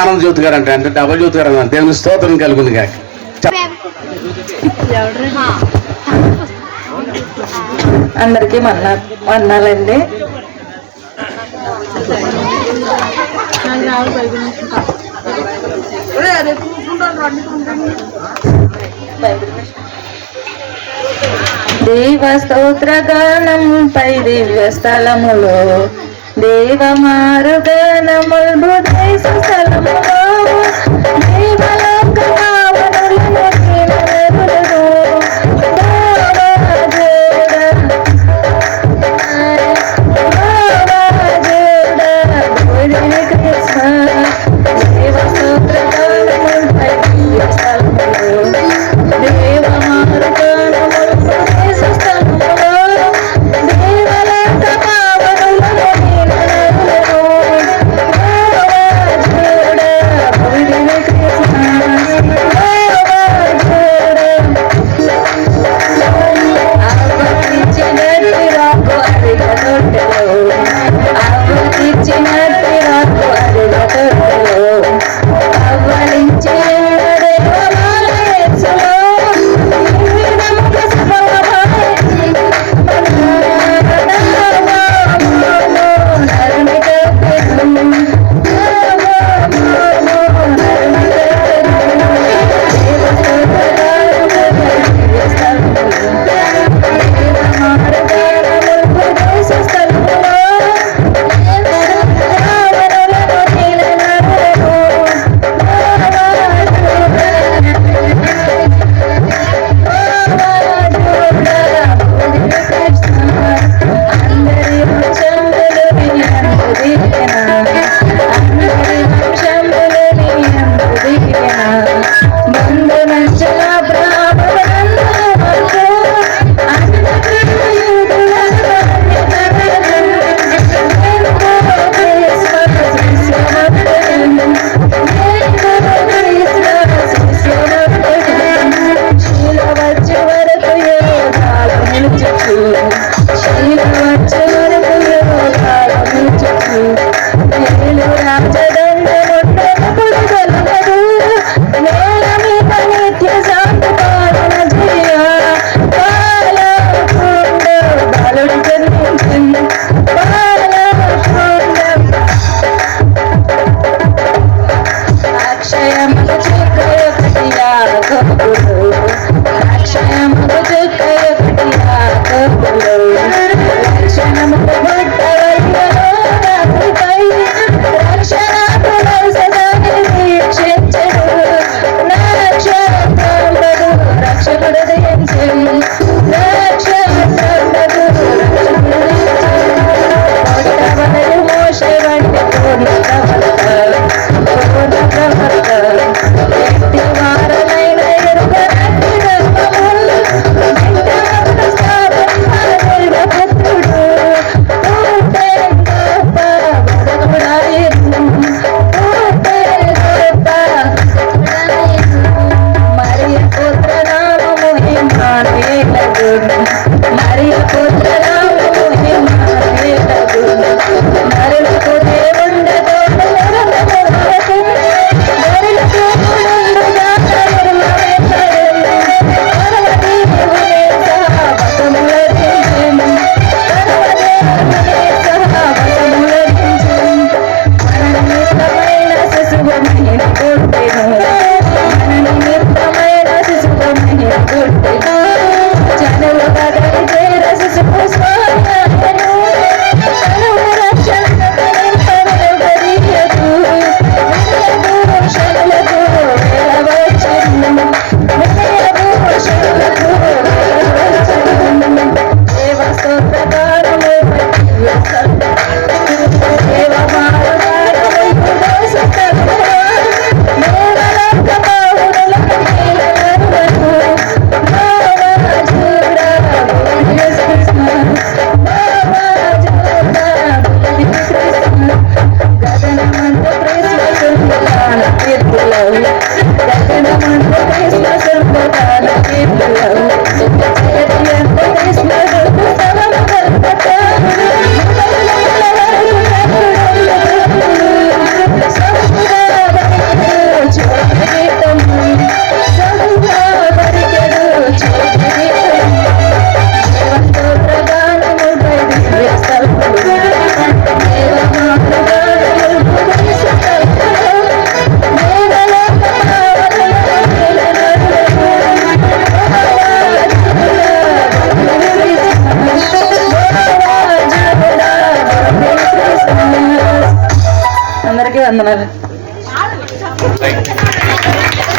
ఆనంద జ్యోతి గారు అంటే డబల్ జ్యోతి గారు అన్న దేవుని స్తోత్రం కలుగుంది కాక. అందరికీ వందనాలండి. దేవ స్తోత్ర గానం పై దివ్య స్థలములో దేవ మారుగానముల్ బుధేశ స్థలములో దేవలోక పావనులను దీననరులను దేవ స్తోత్ర గానముల్ పై దివ్య స్థలములో దేవ మారుగానముల్ బుధేశ స్థలములో దేవలోక పావనులను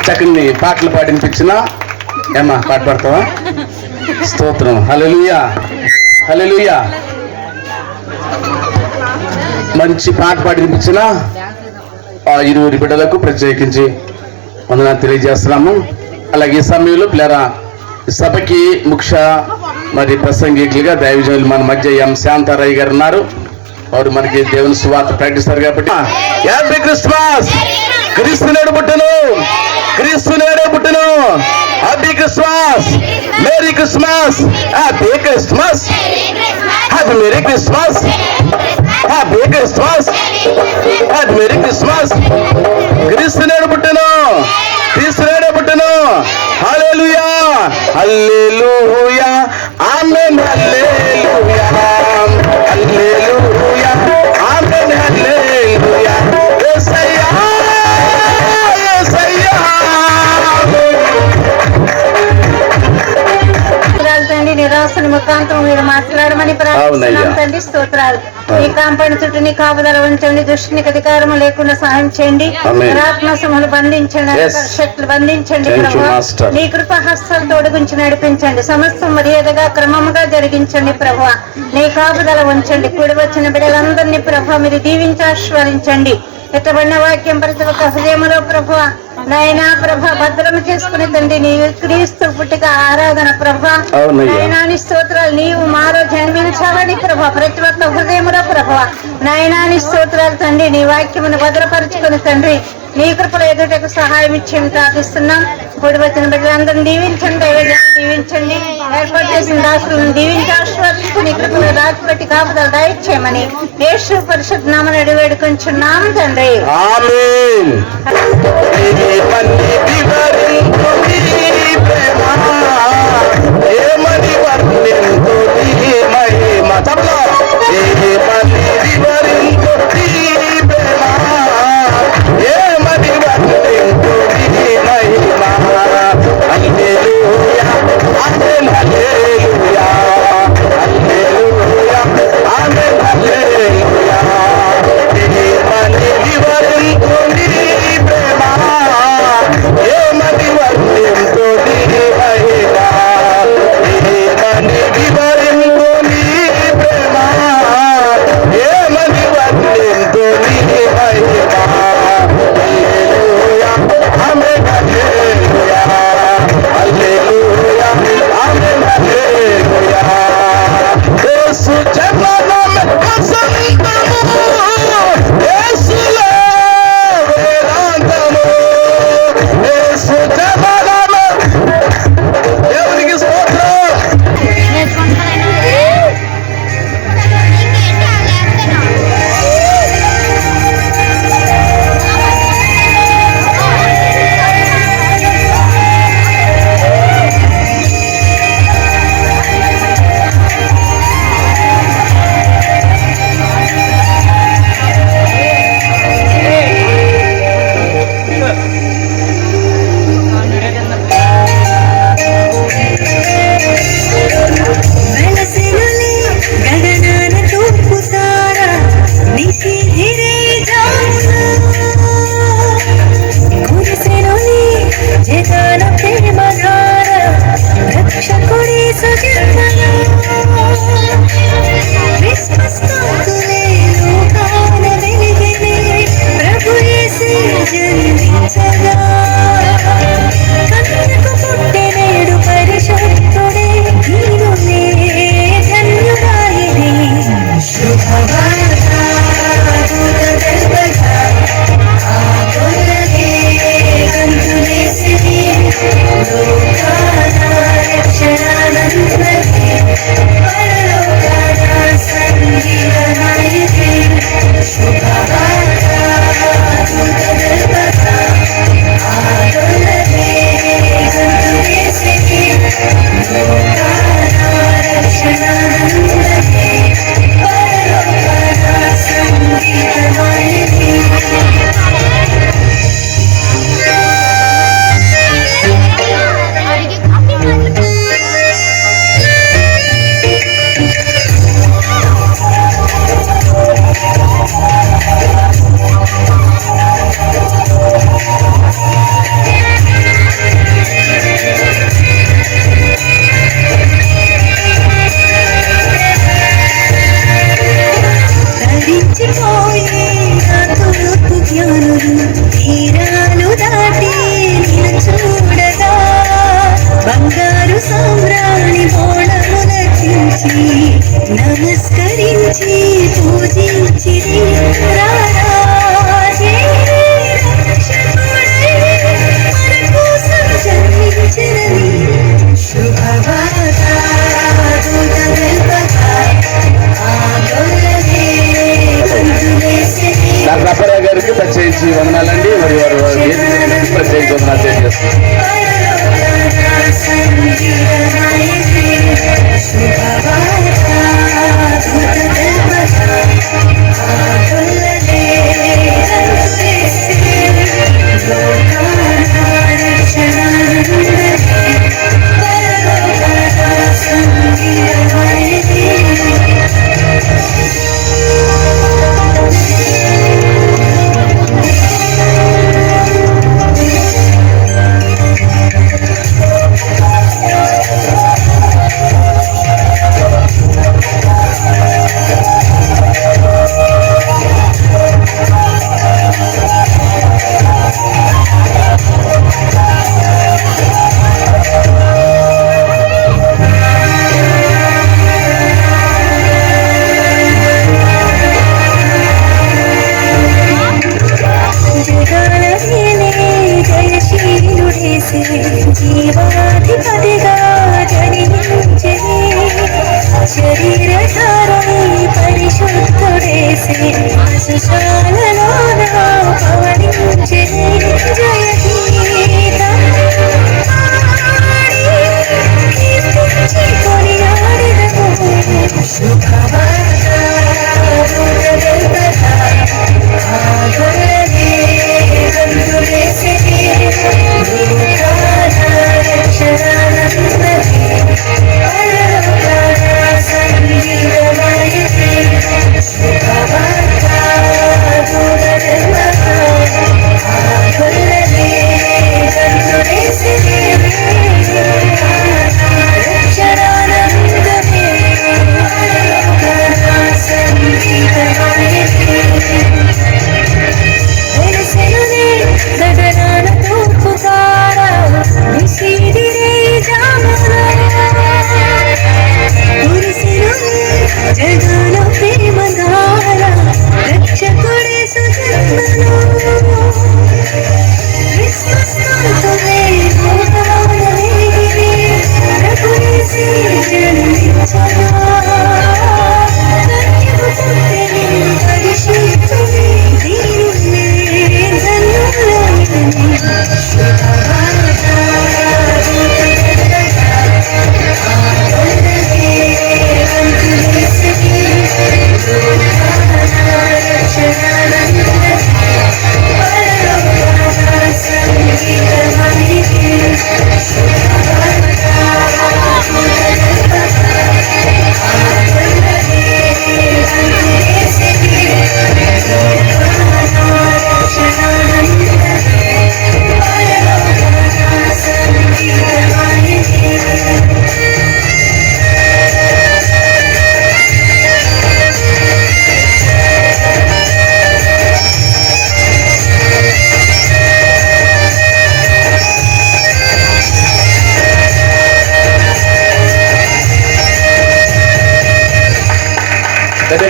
చక్కని పాటలు పాడినిపించిన ఏమ్మా పాట పాడతావా? స్తోత్రం. హల్లెలూయా, హల్లెలూయా. మంచి పాట పాడినిపించిన ఆ ఇరువురి బిడ్డలకు ప్రత్యేకించి వందనాలు తెలియజేస్తున్నాము. అలాగే ఈ సమయంలో పిల్లరా సభకి ముఖ్య మరి ప్రసంగికులుగా దైవజనులు మన మధ్య ఎం శాంతారాయ్ గారు ఉన్నారు. వారు మనకి దేవుని సువార్త ప్రకటిస్తారు కాబట్టి హ్యాపీ క్రిస్మస్. క్రీస్తు నేడు పుట్టును, క్రీస్తు నేడు పుట్టును. Happy Christmas, merry Christmas, happy Christmas, happy merry Christmas, happy Christmas, happy merry Christmas. క్రీస్తు నేడు పుట్టును, క్రీస్తు నేడు పుట్టును. హల్లెలూయా, హల్లెలూయా, ఆమేన్. హల్లెలూయా, హల్లెలూయా, ఆమేన్. హల్లెలూయా. యేసయ్యా, యేసయ్యా. తండ్రి నిరాశను ముఖాంతం మీరు మాట్లాడమని ప్రార్థిస్తున్నాం తండ్రి. స్తోత్రాలు. ఈ కాంపౌండ్ చుట్టూ నీ కాపుదల ఉంచండి. దుష్టునికి అధికారం లేకుండా సహాయం చేయండి. ఆత్మసములు బంధించండి, శక్తులు బంధించండి. నీ కృప హస్తాలు తోడుగుంచి నడిపించండి. సమస్తం మర్యాదగా క్రమముగా జరిగించండి ప్రభువా. నీ కాపుదల ఉంచండి. కూడి వచ్చిన బిడ్డలందరినీ ప్రభువా మీరు దీవించి ఆశీర్వదించండి. ఎత్తబడిన వాక్యం ప్రతి ఒక్క హృదయంలో ప్రభువా నాయనా ప్రభ భద్రం చేసుకుని తండ్రి నీ క్రీస్తు పుట్టిక ఆరాధన ప్రభ నాయనాని స్తోత్రాలు. నీవు మారో జన్మించాలని ప్రభ ప్రతి ఒక్క హృదయములో ప్రభ నాయనాని స్తోత్రాలు తండ్రి. నీ వాక్యమును భద్రపరుచుకుని తండ్రి నీ కృపలో ఎదుటకు సహాయం ఇచ్చి ప్రార్థిస్తున్నాం. కూడి వచ్చిన బిడ్డలందరినీ దీవించండి, దైవజనాన్ని దీవించండి, ఏర్పాటు చేసిన దాసులను దీవించి ఆశీర్వదించుకుని కృపలో దాచిపెట్టి కాపుదల దయచేయమని యేసు పరిషత్ నామమున అడిగి వేడుకొంచున్నాం తండ్రి. ఆమేన్. ఏమని వర్ణింతు నీ మహిమ. చప్పట్లు. ఏమని వివరింతు నీ ప్రేమ, ఏమని వర్ణింతు నీ మహిమ. హల్లెలూయా, ఆమేన్. హల్లెలూయా, హల్లెలూయా, ఆమేన్. హల్లెలూయా. ఏమని వివరింతు నీ ప్రేమ, ఏమని డాక్టర్ అప్పారావు గారికి ప్రత్యేకించి వందనాలండి. మరి వారు ప్రత్యేకించి వందనాలు తెలియజేస్తున్నారు. జీవాధిపతిగా జనించే శరీరధారణి పరిశుద్ధుడేసే సుశాలలోన పవనించే జయ గీతం కీర్తించి కొనియాడెదము శుభవార్త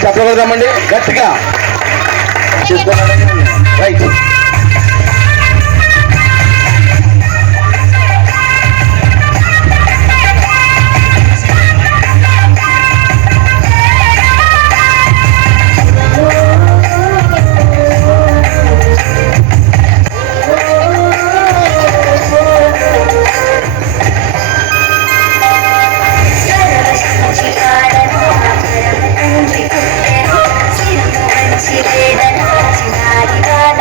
చెప్పగలుగుతామండి గట్టిగా రైట్. వేదన చిన్నారి గాన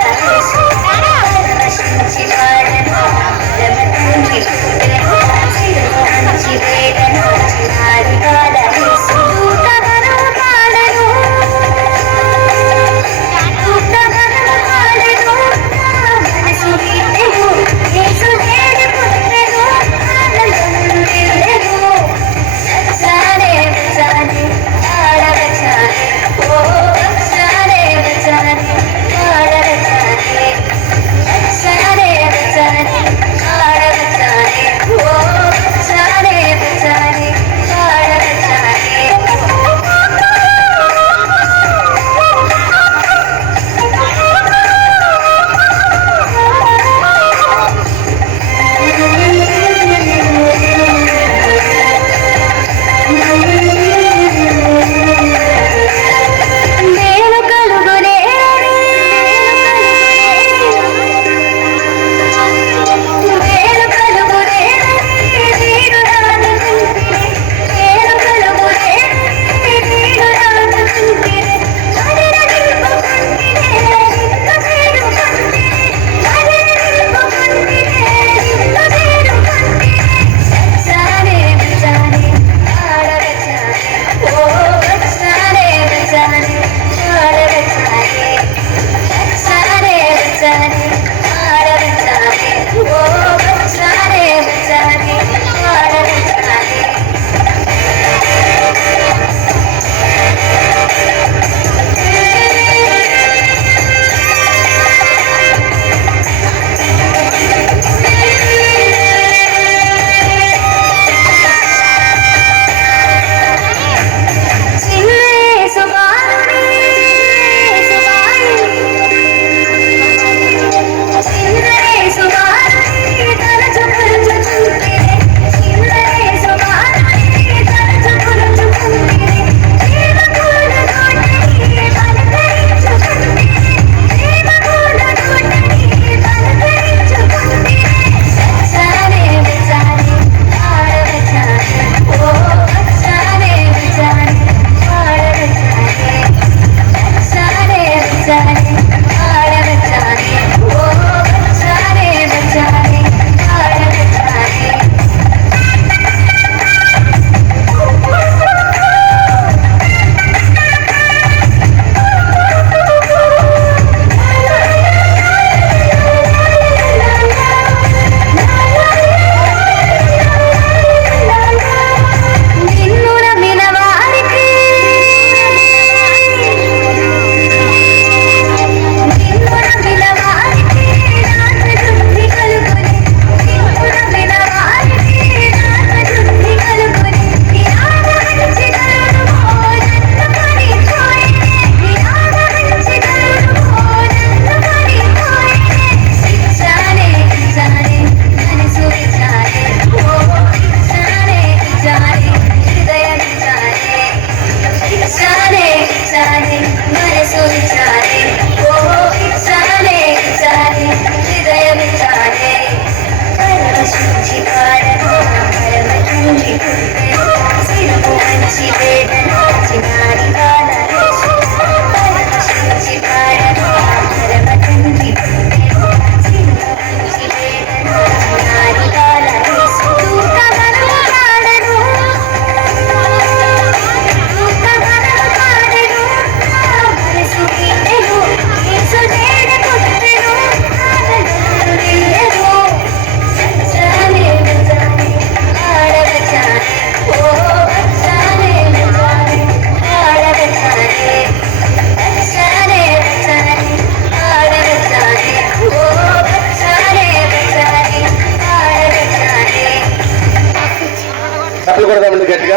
చప్పట్లు కొడదామండి గట్టిగా.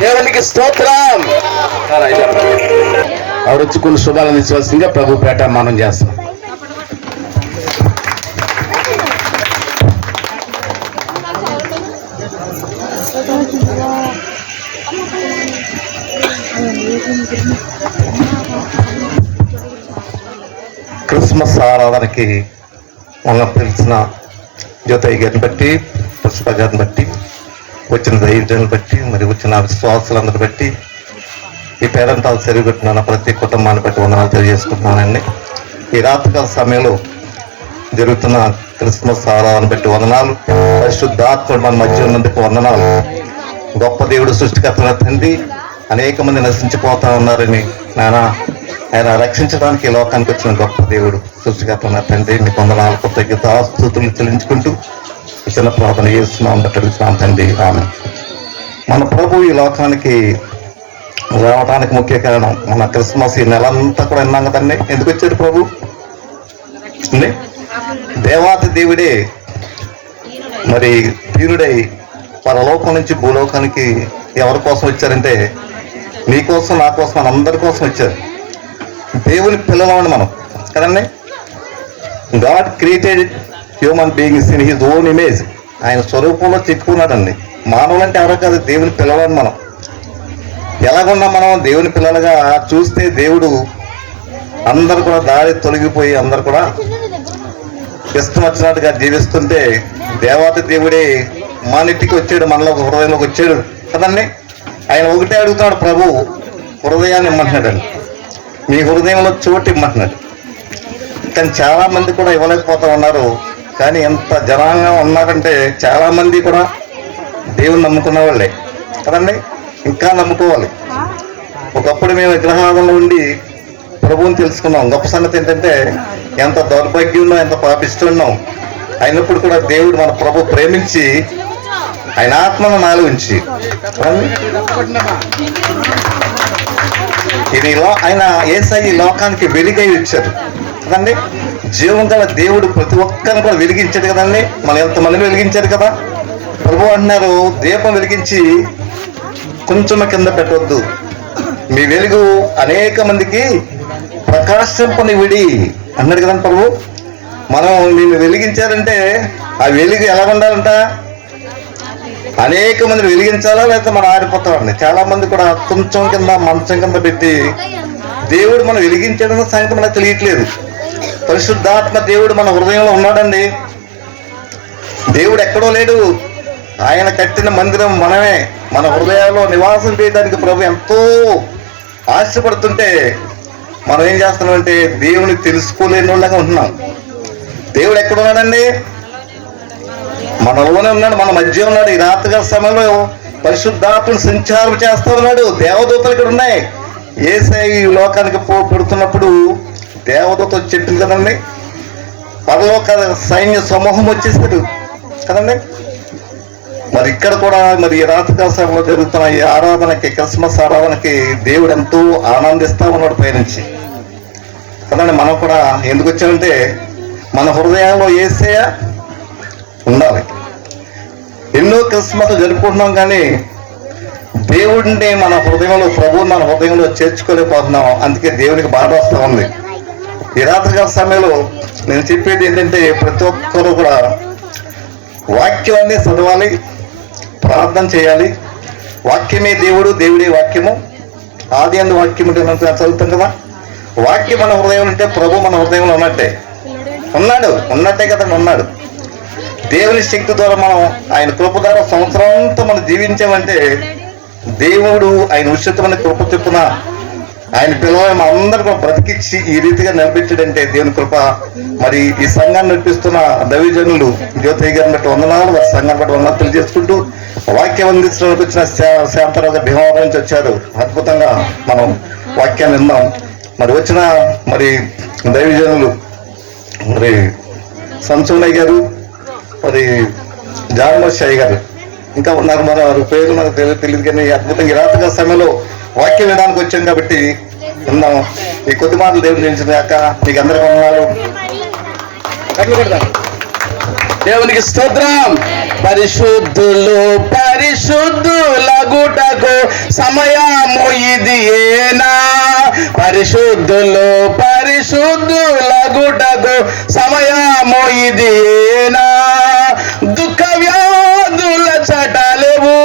దేవునికి స్తోత్రం. ఆవిడ వచ్చి కొన్ని శుభాలు అందించవలసిందిగా ప్రభు పేట మనం చేస్తాం. క్రిస్మస్ ఆరాధనకి మొన్న పిలిచిన జ్యోతయ్య గారిని బట్టి, పుష్ప గారిని బట్టి, వచ్చిన దైర్యాన్ని బట్టి, మరి వచ్చిన విశ్వాసాలందరిని బట్టి, ఈ పేరంటాలు సరిపెట్టిన ప్రతి కుటుంబాన్ని బట్టి వందనాలు తెలియజేసుకుంటున్నానండి. ఈ రాత్రికాల సమయంలో జరుగుతున్న క్రిస్మస్ ఆరాధన బట్టి వందనాలు. పరిశుద్ధాత్ముడు మన మధ్య ఉన్నందుకు వందనాలు. గొప్ప దేవుడు సృష్టికర్తన తండ్రి, అనేక మంది నశించిపోతా ఉన్నారని ఆయన రక్షించడానికి ఈ లోకానికి వచ్చిన గొప్ప దేవుడు సృష్టికర్తన తండ్రి, మీకు వందనాలు, కృతజ్ఞత స్తుతులు చెల్లించుకుంటూ చిన్న ప్రార్థన చేస్తున్నాం అడుగుతున్నాం తండ్రి. ఆమె మన ప్రభు ఈ లోకానికి రావడానికి ముఖ్య కారణం మన క్రిస్మస్. ఈ నెలంతా కూడా విన్నాం కదండి. ఎందుకు వచ్చాడు ప్రభు? దేవాతి దేవుడే మరి తీరుడై పరలోకం నుంచి భూలోకానికి ఎవరి కోసం వచ్చారంటే మీకోసం, నా కోసం, మన అందరి కోసం వచ్చారు. దేవుని పిల్లవాడిని మనం కదండి. God created human beings in his own image. ఆయన స్వరూపంలో చెక్కున్నాడండి. మానవులంటే ఎవరో కాదు, దేవుని పిల్లవాడిని మనం. ఎలాగున్నా మనం దేవుని పిల్లలుగా చూస్తే దేవుడు అందరు కూడా దారి తొలగిపోయి అందరు కూడా ఇష్టం వచ్చినట్టుగా జీవిస్తుంటే దేవాతి దేవుడే మానిటికి వచ్చాడు, మనలో హృదయంలోకి వచ్చాడు కదండి. ఆయన ఒకటే అడుగుతున్నాడు, ప్రభు హృదయాన్ని ఇమ్మంటున్నాడండి, మీ హృదయంలో చోటు ఇమ్మంటున్నాడు. కానీ చాలా మంది కూడా ఇవ్వలేకపోతా ఉన్నారు. కానీ ఎంత జనాంగం ఉన్నారంటే చాలా మంది కూడా దేవుని నమ్ముకున్న వాళ్ళే కదండి. ఇంకా నమ్ముకోవాలి. ఒకప్పుడు మేము విగ్రహాలలో ఉండి ప్రభువుని తెలుసుకున్నాం. గొప్ప సంగతి ఏంటంటే ఎంత దౌర్భాగ్యంలో, ఎంత పాపిస్తున్నాం అయినప్పుడు కూడా దేవుడు మన ప్రభు ప్రేమించి ఆయన ఆత్మను నాలో ఉంచి ఇది ఆయన యేసయ్య లోకానికి వెలుగై వచ్చారు కదండి. జీవం గల దేవుడు ప్రతి ఒక్కరిని కూడా వెలిగించాడు కదండి. మనం ఎంతమందిని వెలిగించారు కదా. ప్రభు అంటున్నారు, దీపం వెలిగించి కొంచెం కింద పెట్టవద్దు, మీ వెలుగు అనేక మందికి ప్రకాశింపనివిడి అన్నాడు కదండి ప్రభు. మనం నిన్ను వెలిగించారంటే ఆ వెలుగు ఎలా ఉండాలంట? అనేక మందిని వెలిగించాలా, లేకపోతే మనం ఆరిపోతామండి. చాలా మంది కూడా కొంచెం కింద, మంచం కింద పెట్టి దేవుడు మనం వెలిగించడం సంగతి మనకు తెలియట్లేదు. పరిశుద్ధాత్మ దేవుడు మన హృదయంలో ఉన్నాడండి. దేవుడు ఎక్కడో లేడు. ఆయన కట్టిన మందిరం మనమే. మన హృదయాల్లో నివాసం చేయడానికి ప్రభు ఎంతో ఆశపడుతుంటే మనం ఏం చేస్తున్నామంటే దేవుని తెలుసుకోలేని వాళ్ళగా ఉంటున్నాం. దేవుడు ఎక్కడ ఉన్నాడండి? మనలోనే ఉన్నాడు, మన మధ్య ఉన్నాడు. ఈ రాత్రికాల సమయంలో పరిశుద్ధాత్మను సంచారం చేస్తూ ఉన్నాడు. దేవదూతలు ఇక్కడ ఉన్నాయి. యేసయ్య ఈ లోకానికి పుడుతున్నప్పుడు దేవదూత వచ్చి చెప్పింది కదండి. పరలోక సైన్య సమూహం వచ్చేసాడు కదండి. మరి ఇక్కడ కూడా మరి ఈ రాత్రికాల సమయంలో జరుగుతున్న ఈ ఆరాధనకి, క్రిస్మస్ ఆరాధనకి దేవుడు ఎంతో ఆనందిస్తా ఉన్నాడు పైనుంచి కదండి. మనం కూడా ఎందుకు వచ్చామంటే మన హృదయంలో యేసయ్య ఉండాలి. ఎన్నో క్రిస్మస్ జరుపుకుంటున్నాం కానీ దేవుడిని మన హృదయంలో, ప్రభువుని మన హృదయంలో చేర్చుకోలేకపోతున్నాం. అందుకే దేవునికి బాధ వస్తూ ఉంది. ఈ రాత్రికాల సమయంలో నేను చెప్పేది ఏంటంటే ప్రతి ఒక్కరూ కూడా వాక్యాన్ని చదవాలి, ప్రార్థన చేయాలి. వాక్యమే దేవుడు, దేవుడే వాక్యము. ఆది అందు వాక్యం చదువుతాం కదా. వాక్యం మన హృదయం ఉంటే ప్రభు మన హృదయంలో ఉన్నట్టే కదండి ఉన్నాడు. దేవుని శక్తి ద్వారా మనం ఆయన కృప ద్వారా సంవత్సరం అంతా మనం జీవించామంటే దేవుడు ఆయన ఉచితమైన కృప చెప్పున ఆయన పిల్లలు మన అందరూ కూడా బ్రతికిచ్చి ఈ రీతిగా నిలబెట్టాడంటే దేవుని కృప. మరి ఈ సంఘాన్ని నడిపిస్తున్న దైవజనులు జ్యోతయ్య గారిని బట్టి వందనాలు, వారి సంఘాన్ని బట్టి వందనాలు తెలియజేసుకుంటూ వాక్యం అందించడానికి వచ్చిన శాంతరావు భీమవరం నుంచి వచ్చారు. అద్భుతంగా మనం వాక్యాన్ని విన్నాం. మరి వచ్చిన మరి దైవజనులు మరి సంసోనయ్య గారు, మరి జానమోషయ్య గారు, ఇంకా ఉన్నారు. మరి వారి పేరు మనకు తెలియదు కానీ అద్భుతంగా ఈ రాత్రికాల సమయంలో వాక్యం వినడానికి వచ్చాం కాబట్టి విన్నాం. ఈ కొద్ది మాటలు దేవుడు నిలిచినాక మీకు అందరికీ ఉన్నారు. దేవునికి స్తోత్రం. పరిశుద్ధులు పరిశుద్ధులు లగుటకు సమయము ఇది ఏనా, పరిశుద్ధులు పరిశుద్ధులగుటకు సమయము ఇది ఏనా, దుఃఖ వ్యాధుల చటాలేవు.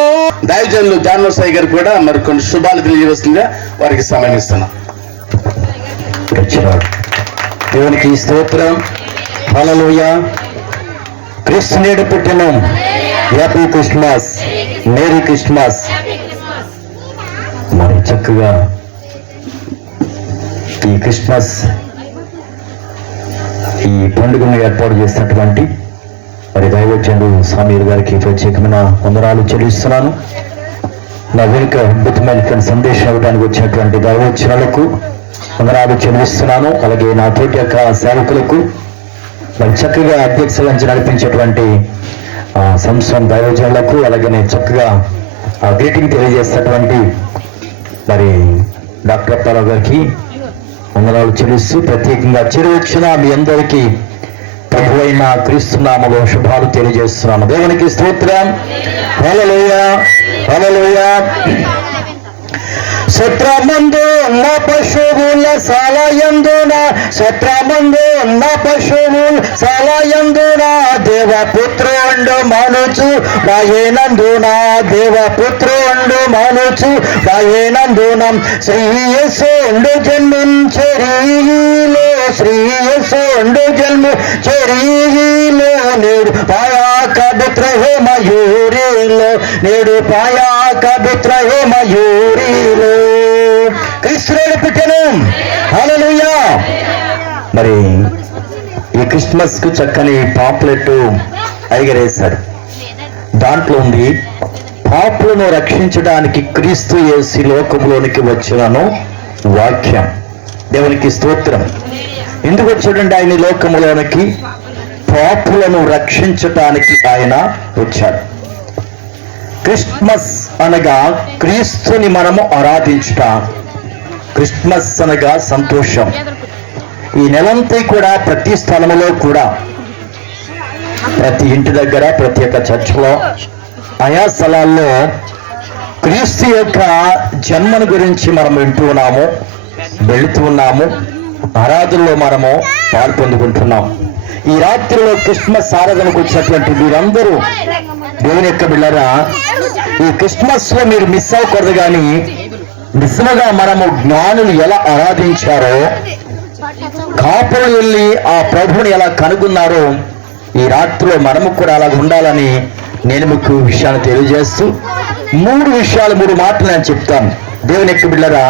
దైవజనులు జాన్వసాయి గారు కూడా మరి కొన్ని శుభాలు తెలియజేస్తుందిగా వారికి సమయం ఇస్తున్నా. దేవునికి స్తోత్రం. హల్లెలూయా. క్రీస్తు నేడు పుట్టిన. Happy Christmas, merry Christmas. మరి చక్కగా ఈ క్రిస్మస్ ఈ పండుగను ఏర్పాటు చేసినటువంటి మరి దైవజనుడు సామీర్ గారికి ప్రత్యేకమైన వందనాలు చెల్లిస్తున్నాను. నా వెనుక అద్భుతమైన సందేశం ఇవ్వడానికి వచ్చినటువంటి దైవజనులకు వందనాలు చెల్లిస్తున్నాను. అలాగే నా తోటి యొక్క సేవకులకు మరి చక్కగా అధ్యక్ష నుంచి నడిపించేటువంటి సంస్థ దైవజనులకు అలాగే చక్కగా గ్రీటింగ్ తెలియజేసినటువంటి మరి డాక్టర్ అప్పారావు గారికి వందనాలు చెల్లిస్తూ ప్రత్యేకంగా చేరువచ్చిన మీ అందరికీ ప్రభువైన క్రీస్తు నామములో శుభాలు తెలియజేస్తున్నాను. దేవునికి స్తోత్రం. హల్లెలూయా, హల్లెలూయా. సత్రమందు ఉన్న పశువుల సాలయందున, సత్రమందు ఉన్న పశువుల సాలయందున దేవపుత్రుండు మనుచు రాయేనందున, దేవపుత్రుండు మనుచు రాయేనందున శ్రీయేసుండు జన్మించెరీలో, శ్రీయేసుండు జన్మించెరీలో నేడు పాయాక బెత్లెహేమయూరిలో, నేడు పాయాక బెత్లెహేమయూరిలో క్రీస్తుడు పుట్టెను. హల్లెలూయా. మరి ఈ క్రిస్మస్ కు చక్కని పాంప్లెట్ ఎగరేశారు. దాంట్లో ఉంది, పాపులను రక్షించడానికి క్రీస్తు యేసు లోకంలోనికి వచ్చినను వాక్యం. దేవునికి స్తోత్రం. ఎందుకు వచ్చాడండి ఆయన లోకంలోనికి? పాపులను రక్షించటానికి ఆయన వచ్చాడు. క్రిస్మస్ అనగా క్రీస్తుని మనము ఆరాధించుట, క్రిస్మస్ అనగా సంతోషం. ఈ నెలంతా కూడా ప్రతి స్థలంలో కూడా, ప్రతి ఇంటి దగ్గర, ప్రతి ఒక్క చర్చిలో, ఆయా స్థలాల్లో క్రీస్తు యొక్క జన్మను గురించి మనం వింటూ ఉన్నాము, వెళుతూ ఉన్నాము, ఆరాధనలో మనము పాల్పొందుకుంటున్నాం. ఈ రాత్రిలో క్రిస్మస్ ఆరాధనకు వచ్చినటువంటి మీరందరూ దేవుని యొక్క బిడ్డలారా, ఈ క్రిస్మస్ లో మీరు మిస్ అవ్వకూడదు. కానీ నిజంగా మనము జ్ఞానులు ఎలా ఆరాధించారో, కాపులు వెళ్ళి ఆ ప్రభువుని ఎలా కనుగొన్నారో, ఈ రాత్రిలో మనము కూడా అలా ఉండాలని నేను మీకు విషయాన్ని తెలియజేస్తూ 3 మాటలు నేను చెప్తాను. దేవుని యొక్క బిడ్డలారా,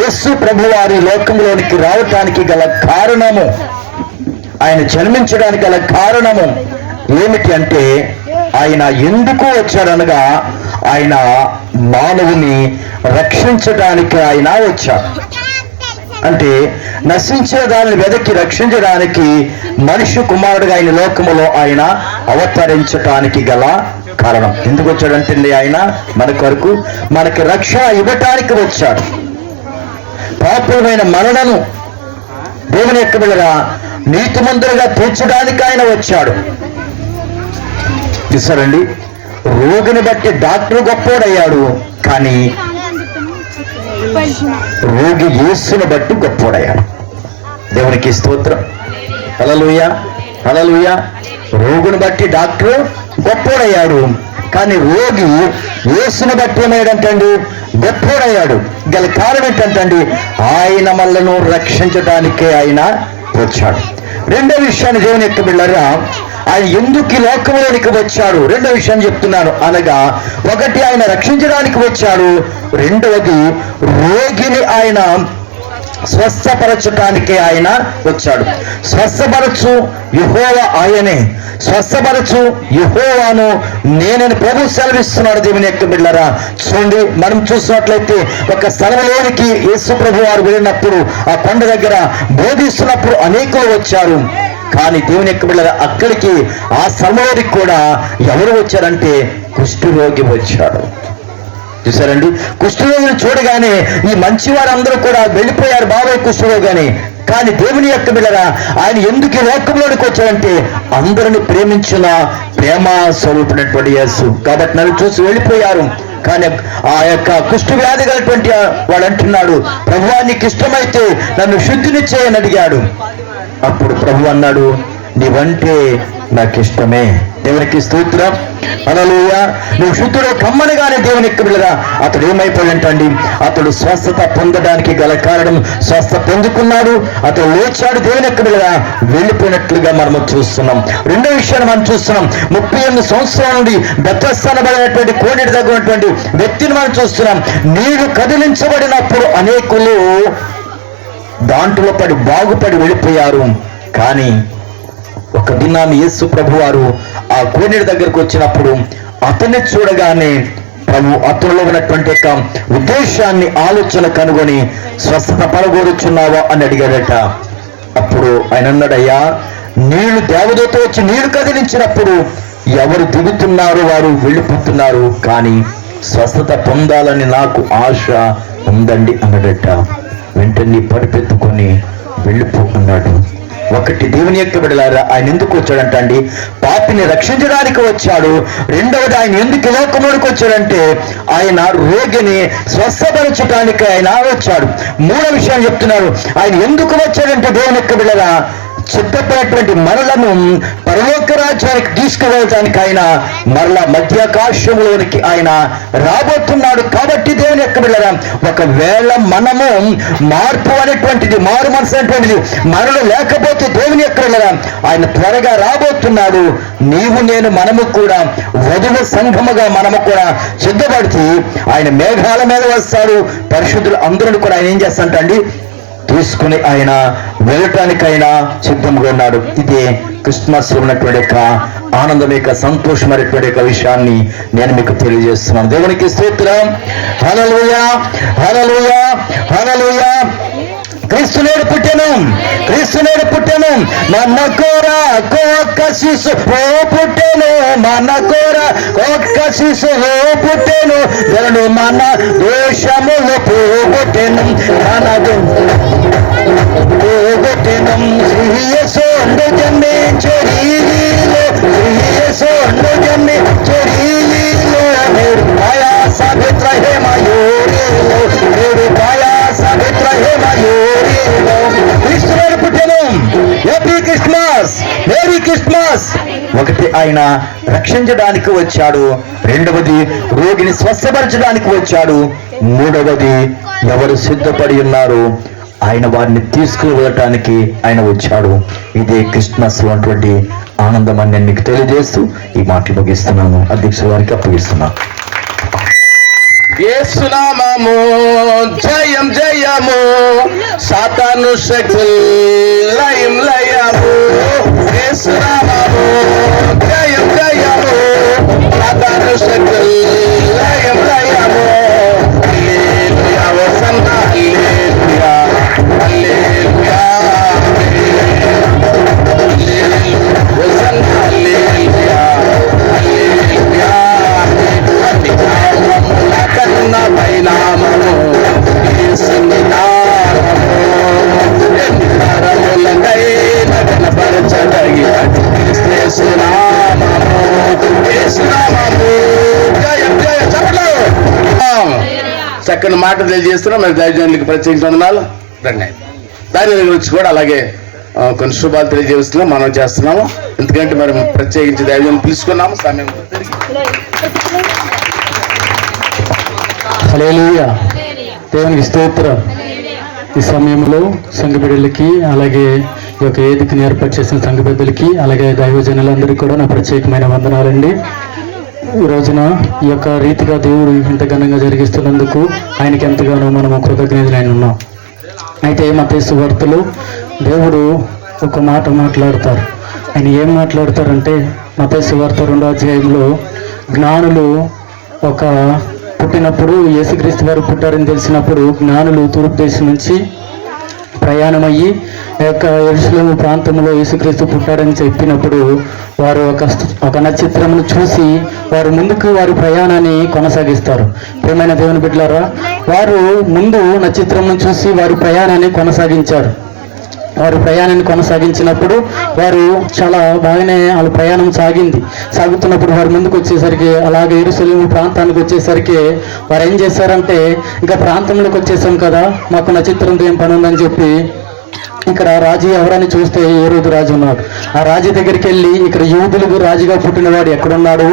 యేసు ప్రభు వారి లోకంలోనికి రావటానికి గల కారణము, ఆయన జన్మించడానికి గల కారణము ఏమిటి అంటే, ఆయన ఎందుకు వచ్చాడనగా ఆయన మానవుని రక్షించడానికి ఆయన వచ్చాడు. అంటే నశించిన దానిని వెదకి రక్షించడానికి మనిషి కుమారుడుగా ఆయన లోకములో ఆయన అవతరించటానికి గల కారణం. ఎందుకు వచ్చాడంటే ఆయన మన కొరకు, మనకి రక్షణ ఇవ్వటానికి వచ్చాడు. పాపులమైన మనలను దేవుని యొక్క బిడ్డగా నీతిమంతులుగా తీర్చడానికి ఆయన వచ్చాడు. చూసారండి, రోగిని బట్టి డాక్టర్ గొప్పోడయ్యాడు, కానీ రోగి యేసుని బట్టి గొప్పోడయ్యాడు. దేవునికి స్తోత్రం. హల్లెలూయా, హల్లెలూయా. రోగుని బట్టి డాక్టర్ గొప్పోడయ్యాడు, కానీ రోగి యేసుని బట్టి ఏమయ్యాడంటండి? గొప్పోడయ్యాడు. గల కారణం ఏంటంటండి? ఆయన మనలను రక్షించడానికే ఆయన వచ్చాడు. రెండో విషయాన్ని దేవుని యొక్క బిడ్డలారా, ఆయన ఎందుకు ఈ లోకంలోనికి వచ్చాడు? రెండో విషయాన్ని చెప్తున్నాను. అనగా ఒకటి, ఆయన రక్షించడానికి వచ్చాడు. రెండవది, రోగిని ఆయన స్వస్థపరచటానికి ఆయన వచ్చాడు. స్వస్థపరచు యెహోవా ఆయనే, స్వస్థపరచు యెహోవాను నేనని ప్రభు సెలవిస్తున్నాడు. దేవుని యొక్క బిడ్డలారా, చూడండి, మనం చూసినట్లయితే ఒక స్థలంలోనికి యేసు ప్రభు వారు వెళ్ళినప్పుడు, ఆ కొండ దగ్గర బోధిస్తున్నప్పుడు అనేకులు వచ్చారు. కానీ దేవుని యొక్క బిడ్డలారా, అక్కడికి ఆ స్థలంలోనికి కూడా ఎవరు వచ్చారంటే కుష్ఠరోగి వచ్చాడు. చూసారండి, కుష్ఠరోగిని చూడగానే ఈ మంచి వారందరూ కూడా వెళ్ళిపోయారు, బాబాయ్ కుష్ఠరోగి అని. కానీ దేవుని యొక్క బిడ్డలారా, ఆయన ఎందుకు ఈ లోకంలోనికి వచ్చాడంటే అందరిని ప్రేమించిన ప్రేమ స్వరూపినటువంటి యేసు. కాబట్టి నన్ను చూసి వెళ్ళిపోయారు. కానీ ఆ యొక్క కుష్టు వ్యాధి గలటువంటి వాడు అంటున్నాడు, ప్రభువా నీకు ఇష్టమైతే నన్ను శుద్ధిని చేయని అడిగాడు. అప్పుడు ప్రభు అన్నాడు, నీవంటే నాకు ఇష్టమే. దేవునికి స్తోత్రం. హల్లెలూయా. నువ్వు శుద్ధుడు కమ్మనిగానే దేవునికి బిడ్డగా అతడు ఏమైపోయాడంటండి, అతడు స్వస్థత పొందడానికి గల కారణం స్వస్థత పొందుకున్నాడు, అతడు లేచాడు, దేవుని యొక్క బిడ్డగా వెళ్ళిపోయినట్లుగా మనము చూస్తున్నాం. రెండో విషయాన్ని మనం చూస్తున్నాం. 38 సంవత్సరాల నుండి బెతెస్దానబడినటువంటి కోనేటి దగ్గర ఉన్నటువంటి వ్యక్తిని మనం చూస్తున్నాం. నీరు కదిలించబడినప్పుడు అనేకులు దాంట్లో పడి బాగుపడి వెళ్ళిపోయారు. కానీ ఒక దినాన్ని యేసు ప్రభు వారు ఆ కోనేటి దగ్గరకు వచ్చినప్పుడు అతన్ని చూడగానే ప్రభు అతనిలో ఉన్నటువంటి యొక్క ఉద్దేశాన్ని ఆలోచన కనుగొని స్వస్థత పరగోరుచున్నావా అని అడిగాడట. అప్పుడు ఆయన అన్నాడయ్యా, నీళ్లు దేవదూత వచ్చి నీళ్లు కదిలించినప్పుడు ఎవరు దిగుతున్నారు వారు వెళ్ళిపోతున్నారు, కానీ స్వస్థత పొందాలని నాకు ఆశ ఉందండి అన్నాడట. వెంటనే పరిపెత్తుకొని వెళ్ళిపోతున్నాడు. ఒకటి, దేవుని యొక్క బిడ్డలారా, ఆయన ఎందుకు వచ్చాడంట అండి, పాపిని రక్షించడానికి వచ్చాడు. రెండవది, ఆయన ఎందుకు లోకముడికి వచ్చాడంటే ఆయన రోగిని స్వస్థపరచడానికి ఆయన వచ్చాడు. మూడో విషయం చెప్తున్నారు, ఆయన ఎందుకు వచ్చాడంటే దేవుని యొక్క బిడ్డలారా, చిత్తపడినటువంటి మనలను పరలోక రాజ్యానికి తీసుకువెళ్ళడానికి ఆయన మరలా మధ్యాకాశంలోనికి ఆయన రాబోతున్నాడు. కాబట్టి దేవుని యొక్క బిడ్డలారా, ఒకవేళ మనము మార్పు అనేటువంటిది, మారు మనసు అనేటువంటిది మనలో లేకపోతే దేవుని యొక్క బిడ్డలారా, ఆయన త్వరగా రాబోతున్నాడు. నీవు నేను మనము కూడా వధువు సంఘముగా మనము కూడా సిద్ధపడితే ఆయన మేఘాల మీద వస్తాడు. పరిశుద్ధులు అందరూ కూడా ఆయన ఏం చేస్తాడండి, తీసుకుని ఆయన వెళ్ళటానికైనా సిద్ధంగా ఉన్నాడు. ఇదే క్రిస్మస్ ఉన్నటువంటి యొక్క ఆనందం యొక్క సంతోషమైనటువంటి యొక్క విషయాన్ని నేను మీకు తెలియజేస్తున్నాను. దేవునికి స్తోత్రం. హల్లెలూయా, హల్లెలూయా, హల్లెలూయా. క్రీస్తు నేడు పుట్టెను, క్రీస్తు నేడు పుట్టెను, మన కోర ఒక్క శిశువు పుట్టెను, మన కోర ఒక్క శిశువు పుట్టెను, దేవుడు మన దోషములు పోగొట్టెను, మన పోగొట్టెను. శ్రీయసోండు జన్మించరీలో, శ్రీయసోండు జన్మించరీలో, నేడు కాయా సావిత్ర హేమయూరిలో, నేడు కాయా సావిత్ర హేమయూరిలో. క్రీస్తునాడు పుట్టెను. Happy Christmas, merry Christmas. ఒకటి, ఆయన రక్షించడానికి వచ్చాడు. రెండవది, రోగిని స్వస్థపరచడానికి వచ్చాడు. మూడవది, ఎవరు సిద్ధపడి ఉన్నారు ఆయన వారిని తీసుకుని వెళ్ళటానికి ఆయన వచ్చాడు. ఇదే క్రిస్మస్ అటువంటి ఆనందం అని నేను మీకు తెలియజేస్తూ ఈ మాటలు ముగిస్తున్నాను. అధ్యక్షుల వారికి అప్పగిస్తున్నాను. యేసునామము జయం జయము, సాతాను శక్తులు లయం లయము. యేసునామము జయం జయము, సాతాను శక్తులు లయం లయము. హల్లెలూయా, హోసన్నా, హల్లెలూయా, హల్లెలూయా, హోసన్నా, హల్లెలూయా, హల్లెలూయా. కన్న పరిణామము యేసుని నామము, ఎన్ని తరములకైన కనపరచదగిన యేసు నామము, యేసు నామము. జయం జయ చప్పట్లు. చక్కని మాట తెలియజేస్తున్నాం. మరి దైవజనులకి ప్రత్యేకించి వందనాలు. రండి. దాని గురించి కూడా అలాగే కొన్ని శుభాలు తెలియజేస్తున్నాం, మనం చేస్తున్నాము. ఎందుకంటే మరి ప్రత్యేకించి దైవజనులు పిలుచుకున్నాము. సమయం హల్లెలూయా, దేవునికి స్తోత్రం. ఈ సమయంలో సంఘ బిడ్డలకి, అలాగే ఈ యొక్క వేదికని ఏర్పాటు చేసిన సంఘ పెద్దలకి, అలాగే దైవజనులందరికీ కూడా నా ప్రత్యేకమైన వందనాలండి. ఈ రోజున ఈ యొక్క రీతిగా దేవుడు ఇంత ఘనంగా జరిగిస్తున్నందుకు ఆయనకి ఎంతగానో మనము కృతజ్ఞతలైన ఉన్నాం. అయితే మత్తయి సువార్తలో దేవుడు ఒక మాట మాట్లాడతారు. ఆయన ఏం మాట్లాడతారంటే, మత్తయి సువార్త 2వ అధ్యాయంలో జ్ఞానులు పుట్టినప్పుడు, యేసుక్రీస్తు వారు పుట్టారని తెలిసినప్పుడు జ్ఞానులు తూర్పు దేశం నుంచి ప్రయాణమయ్యి యొక్క యెరూషలేము ప్రాంతంలో యేసుక్రీస్తు పుట్టాడని చెప్పినప్పుడు వారు ఒక నక్షత్రమును చూసి వారు ముందుకు వారి ప్రయాణాన్ని కొనసాగిస్తారు. ప్రియమైన దేవుని బిడ్డలారా, వారు ముందు నక్షత్రమును చూసి వారి ప్రయాణాన్ని కొనసాగించారు. వారు ప్రయాణాన్ని కొనసాగించినప్పుడు వారు చాలా బాగానే వాళ్ళ ప్రయాణం సాగుతున్నప్పుడు వారు ముందుకు వచ్చేసరికి అలాగే యెరూషలేము ప్రాంతానికి వచ్చేసరికి వారు ఏం చేశారంటే ఇంకా ప్రాంతంలోకి వచ్చేసాం కదా, మాకు నక్షత్రంతో ఏం పని ఉందని చెప్పి ఇక్కడ రాజు ఎవరని చూస్తే హేరోదు రాజు ఉన్నాడు. ఆ రాజు దగ్గరికి వెళ్ళి ఇక్కడ యూదులకు రాజుగా పుట్టినవాడు ఎక్కడున్నాడు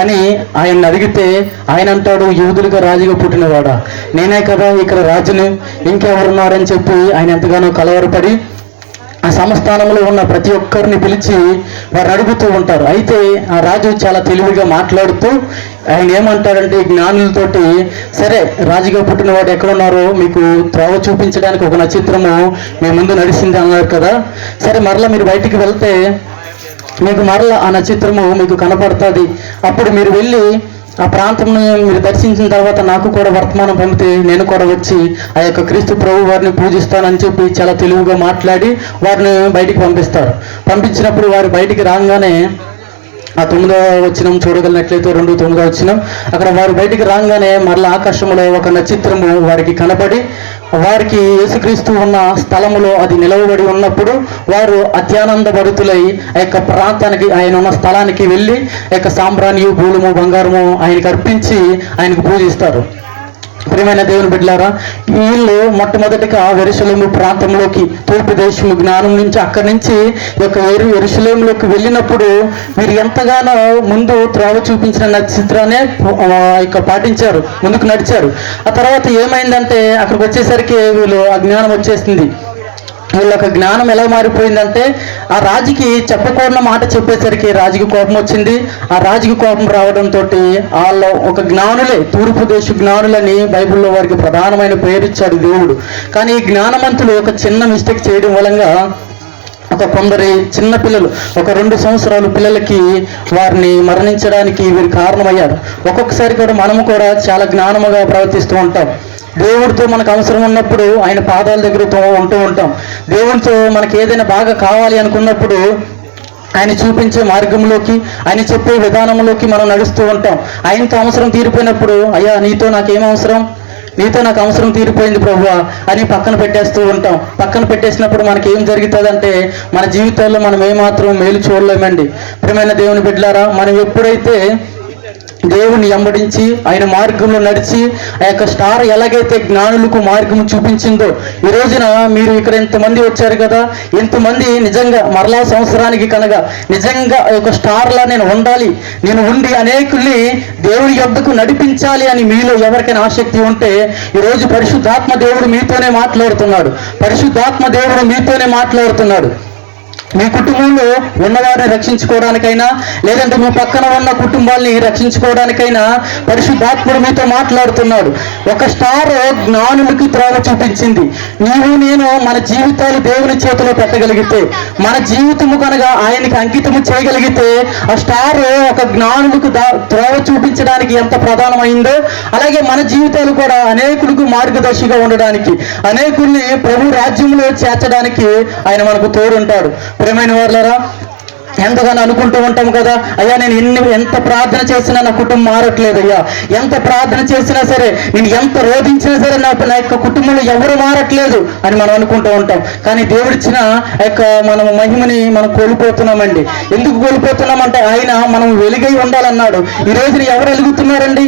అని ఆయన అడిగితే ఆయన అంటాడు, యూదులుగా రాజుగా పుట్టినవాడా, నేనే కదా ఇక్కడ రాజుని, ఇంకెవరున్నారని చెప్పి ఆయన ఎంతగానో కలవరపడి ఆ సంస్థానంలో ఉన్న ప్రతి ఒక్కరిని పిలిచి వారు అడుగుతూ ఉంటారు. అయితే ఆ రాజు చాలా తెలివిగా మాట్లాడుతూ ఆయన ఏమంటాడంటే జ్ఞానులతోటి, సరే రాజుగా పుట్టినవాడు ఎక్కడున్నారో మీకు త్రోవ చూపించడానికి ఒక నక్షత్రము మీ ముందు నడిచింది అన్నారు కదా, సరే మరలా మీరు బయటికి వెళ్తే మీకు మరలా ఆ నక్షత్రము మీకు కనపడుతుంది, అప్పుడు మీరు వెళ్ళి ఆ ప్రాంతంను మీరు దర్శించిన తర్వాత నాకు కూడా వర్తమానం పంపితే నేను కూడా వచ్చి ఆ యొక్క క్రీస్తు ప్రభు వారిని పూజిస్తానని చెప్పి చాలా తెలివిగా మాట్లాడి వారిని బయటికి పంపించినప్పుడు వారు బయటికి రాగానే ఆ 9వ వచనం చూడగలిగినట్లయితే 2:9 వచనం, అక్కడ వారు బయటికి రాగానే మరలా ఆకాశంలో ఒక నక్షత్రము వారికి కనబడి వారికి యేసుక్రీస్తు ఉన్న స్థలములో అది నిలవబడి ఉన్నప్పుడు వారు అత్యానంద భరితులై ఆ యొక్క ప్రాంతానికి, ఆయన ఉన్న స్థలానికి వెళ్ళి ఆ యొక్క సాంబ్రాణియు బూలము బంగారము ఆయనకు అర్పించి ఆయనకు పూజిస్తారు. ప్రియమైన దేవుని బిడ్డలారా, వీళ్ళు మొట్టమొదటిగా యెరూషలేము ప్రాంతంలోకి తూర్పు దేశము జ్ఞానం నుంచి అక్కడి నుంచి యొక్క యెరూషలేములోకి వెళ్ళినప్పుడు వీరు ఎంతగానో ముందు త్రోవ చూపించిన నక్షత్రాన్ని పాటించారు, ముందుకు నడిచారు. ఆ తర్వాత ఏమైందంటే అక్కడికి వచ్చేసరికి వీళ్ళు అజ్ఞానం వచ్చేసింది. వీళ్ళొక జ్ఞానం ఎలా మారిపోయిందంటే ఆ రాజుకి చెప్పకూడని మాట చెప్పేసరికి రాజుకి కోపం వచ్చింది. ఆ రాజుకి కోపం రావడంతో వాళ్ళు ఒక జ్ఞానులే, తూర్పు దేశ జ్ఞానులని బైబిల్లో వారికి ప్రధానమైన పేరిచ్చాడు దేవుడు. కానీ ఈ జ్ఞానవంతులు ఒక చిన్న మిస్టేక్ చేయడం వలన కొందరి చిన్న పిల్లలు, ఒక 2 సంవత్సరాల పిల్లలకి వారిని మరణించడానికి వీరు కారణమయ్యారు. ఒక్కొక్కసారి కూడా మనము కూడా చాలా జ్ఞానముగా ప్రవర్తిస్తూ ఉంటాం. దేవుడితో మనకు అవసరం ఉన్నప్పుడు ఆయన పాదాల దగ్గరతో ఉంటూ ఉంటాం. దేవుడితో మనకి ఏదైనా బాగా కావాలి అనుకున్నప్పుడు ఆయన చూపించే మార్గంలోకి, ఆయన చెప్పే విధానంలోకి మనం నడుస్తూ ఉంటాం. ఆయనతో అవసరం తీరిపోయినప్పుడు, అయ్యా నీతో నాకేం అవసరం, నీతో నాకు అవసరం తీరిపోయింది ప్రభువా అని పక్కన పెట్టేస్తూ ఉంటాం. పక్కన పెట్టేసినప్పుడు మనకి ఏం జరుగుతుందంటే మన జీవితాల్లో మనం ఏమాత్రం మేలు చూడలేమండి. ప్రియమైన దేవుని బిడ్డలారా, మనం ఎప్పుడైతే దేవుని వెంబడించి ఆయన మార్గంలో నడిచి ఆ యొక్క స్టార్ ఎలాగైతే జ్ఞానులకు మార్గం చూపించిందో, ఈ రోజున మీరు ఇక్కడ ఎంతమంది వచ్చారు కదా, ఎంతమంది నిజంగా మరలా సంవత్సరానికి కనుక నిజంగా ఒక స్టార్లా నేను ఉండాలి, నేను ఉండి అనేకుల్ని దేవుని యొద్దకు నడిపించాలి అని మీలో ఎవరికైనా ఆసక్తి ఉంటే ఈరోజు పరిశుద్ధాత్మ దేవుడు మీతోనే మాట్లాడుతున్నాడు. పరిశుద్ధాత్మ దేవుడు మీతోనే మాట్లాడుతున్నాడు. మీ కుటుంబంలో ఉన్నవారిని రక్షించుకోవడానికైనా, లేదంటే మీ పక్కన ఉన్న కుటుంబాల్ని రక్షించుకోవడానికైనా పరిశుద్ధాత్ముడు మీతో మాట్లాడుతున్నాడు. ఒక స్టార్ జ్ఞానులకి త్రోవ చూపించింది. నీవు నేను మన జీవితాలు దేవుని చేతిలో పెట్టగలిగితే, మన జీవితము కనుక ఆయనకి అంకితము చేయగలిగితే, ఆ స్టార్ ఒక జ్ఞానులకు త్రోవ చూపించడానికి ఎంత ప్రధానమైందో, అలాగే మన జీవితాలు కూడా అనేకులకు మార్గదర్శిగా ఉండడానికి, అనేకుల్ని ప్రభు రాజ్యంలో చేర్చడానికి ఆయన మనకు తోడుంటాడు. ప్రియమైన వారులారా, ఎంతగానో అనుకుంటూ ఉంటాం కదా, అయ్యా నేను ఎంత ప్రార్థన చేసినా నా కుటుంబం మారట్లేదు, అయ్యా ఎంత ప్రార్థన చేసినా సరే, నేను ఎంత రోధించినా సరే నా యొక్క కుటుంబంలో ఎవరు మారట్లేదు అని మనం అనుకుంటూ ఉంటాం. కానీ దేవుడిచ్చిన యొక్క మనం మహిమని మనం కోల్పోతున్నామండి. ఎందుకు కోల్పోతున్నామంటే ఆయన మనం వెలుగై ఉండాలన్నాడు. ఈ రోజున ఎవరు వెలుగుతున్నారండి?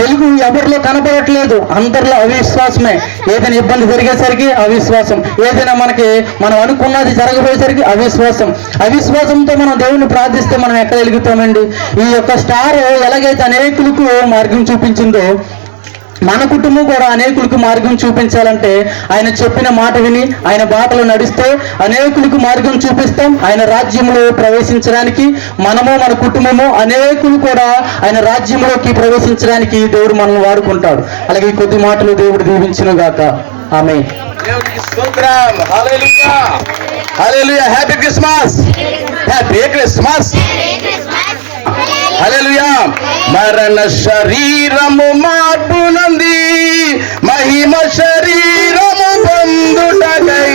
వెలుగు ఎవరిలో కనపడట్లేదు, అందరిలో అవిశ్వాసమే. ఏదైనా ఇబ్బంది జరిగేసరికి అవిశ్వాసం, ఏదైనా మనం అనుకున్నది జరగబోయేసరికి అవిశ్వాసంతో మనం దేవుని ప్రార్థిస్తే మనం ఎక్కడ వెలుగుతామండి? ఈ యొక్క స్టార్ ఎలాగైతే అనేకులకు మార్గం చూపించిందో, మన కుటుంబం కూడా అనేకులకు మార్గం చూపించాలంటే ఆయన చెప్పిన మాట విని ఆయన బాటలో నడిస్తే అనేకులకు మార్గం చూపిస్తాం. ఆయన రాజ్యంలో ప్రవేశించడానికి మనము, మన కుటుంబము, అనేకులు కూడా ఆయన రాజ్యంలోకి ప్రవేశించడానికి దేవుడు మనల్ని వాడుకుంటాడు. అలాగే ఈ కొద్ది మాటలు దేవుడు దీవించును గాక. ఆమేన్. హల్లెలూయా. Happy Christmas. Happy Christmas. హల్లెలూయా. మరణ శరీరము మార్పునంది, మహిమ శరీరము పొందుటకై.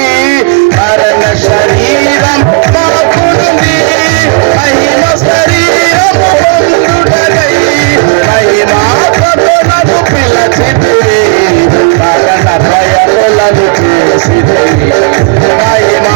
మరణ శరీరం మార్పునంది, మహిమ శరీరము పొందుటకై. మహిమాత్మతో నన్ను పిలచితివి, మరణ భయములను చేసితివి. మహిమా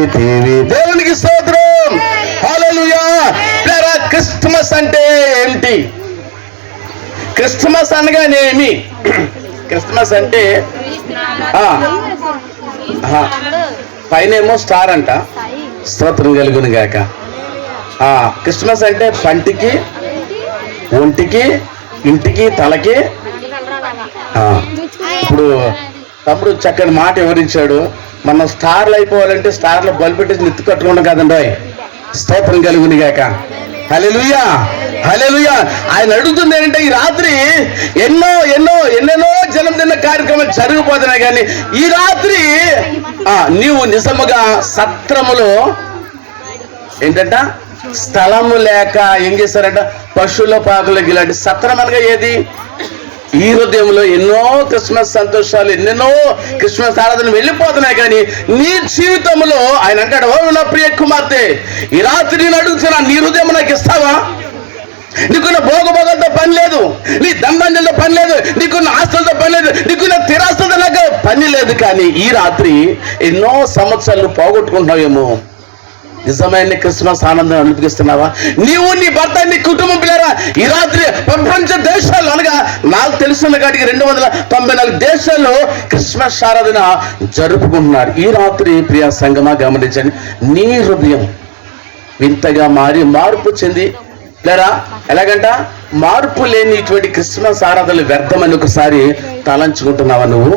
చేసితివి. దేవునికి స్తోత్రం. హల్లెలూయా. ప్రియరా, క్రిస్మస్ అంటే ఏంటి? క్రిస్మస్ అనగానేమి? క్రిస్మస్ అంటే పైనేమో స్టార్ అంట, స్తోత్రం కలుగును గాక. క్రిస్మస్ అంటే పంటికి, ఒంటికి, ఇంటికి, తలకి. ఇప్పుడు తమ్ముడు చక్కని మాట వివరించాడు. మనం స్టార్లు అయిపోవాలంటే స్టార్లు బల్బు పెట్టేసి నెత్తి కట్టుకోవడం కదండి. స్తోత్రం కలుగును గాక. హల్లెలూయా, హల్లెలూయా. ఆయన అడుగుతుంది ఏంటంటే, ఈ రాత్రి ఎన్నెన్నో జన్మదిన కార్యక్రమాలు జరిగిపోతున్నాయి, కానీ ఈ రాత్రి నీవు నిజముగా సత్రములో ఏంటంట స్థలము లేక ఏం చేశారంట, పశువుల పాకులకి ఇలాంటి సత్రం అనగా ఏది? ఈ హృదయంలో ఎన్నో క్రిస్మస్ సంతోషాలు, ఎన్నెన్నో క్రిస్మస్ ఆరాధనలు వెళ్ళిపోతున్నాయి, కానీ నీ జీవితంలో ఆయన అంటాడు, ఓ నా ప్రియ కుమార్తె, ఈ రాత్రి నేను అడుగుతున్నా, నీ హృదయం నాకు ఇస్తావా? నీకున్న భోగభోగంతో పని లేదు, నీ దండంజలతో పని లేదు, నీకున్న ఆస్తులతో పని లేదు, నీకున్న తిరాస్తులతో నాకు పని లేదు, కానీ ఈ రాత్రి ఎన్నో సంవత్సరాలు పోగొట్టుకుంటున్నావేమో. నిజమైన క్రిస్మస్ ఆనందం అనుభవిస్తున్నావా? నీవు, నీ భర్త, నీ కుటుంబం పిల్లరా ఈ రాత్రి ప్రపంచ దేశాల్లో అనగా నాకు తెలుసున్న కాటికి 294 దేశాల్లో క్రిస్మస్ ఆరాధన జరుపుకుంటున్నారు. ఈ రాత్రి ప్రియ సంగమా గమనించండి, నీ హృదయం వింతగా మార్పు చెంది లేరా ఎలాగంట మార్పు లేని ఇటువంటి క్రిస్మస్ ఆరాధనలు వ్యర్థమని ఒకసారి తలంచుకుంటున్నావా నువ్వు?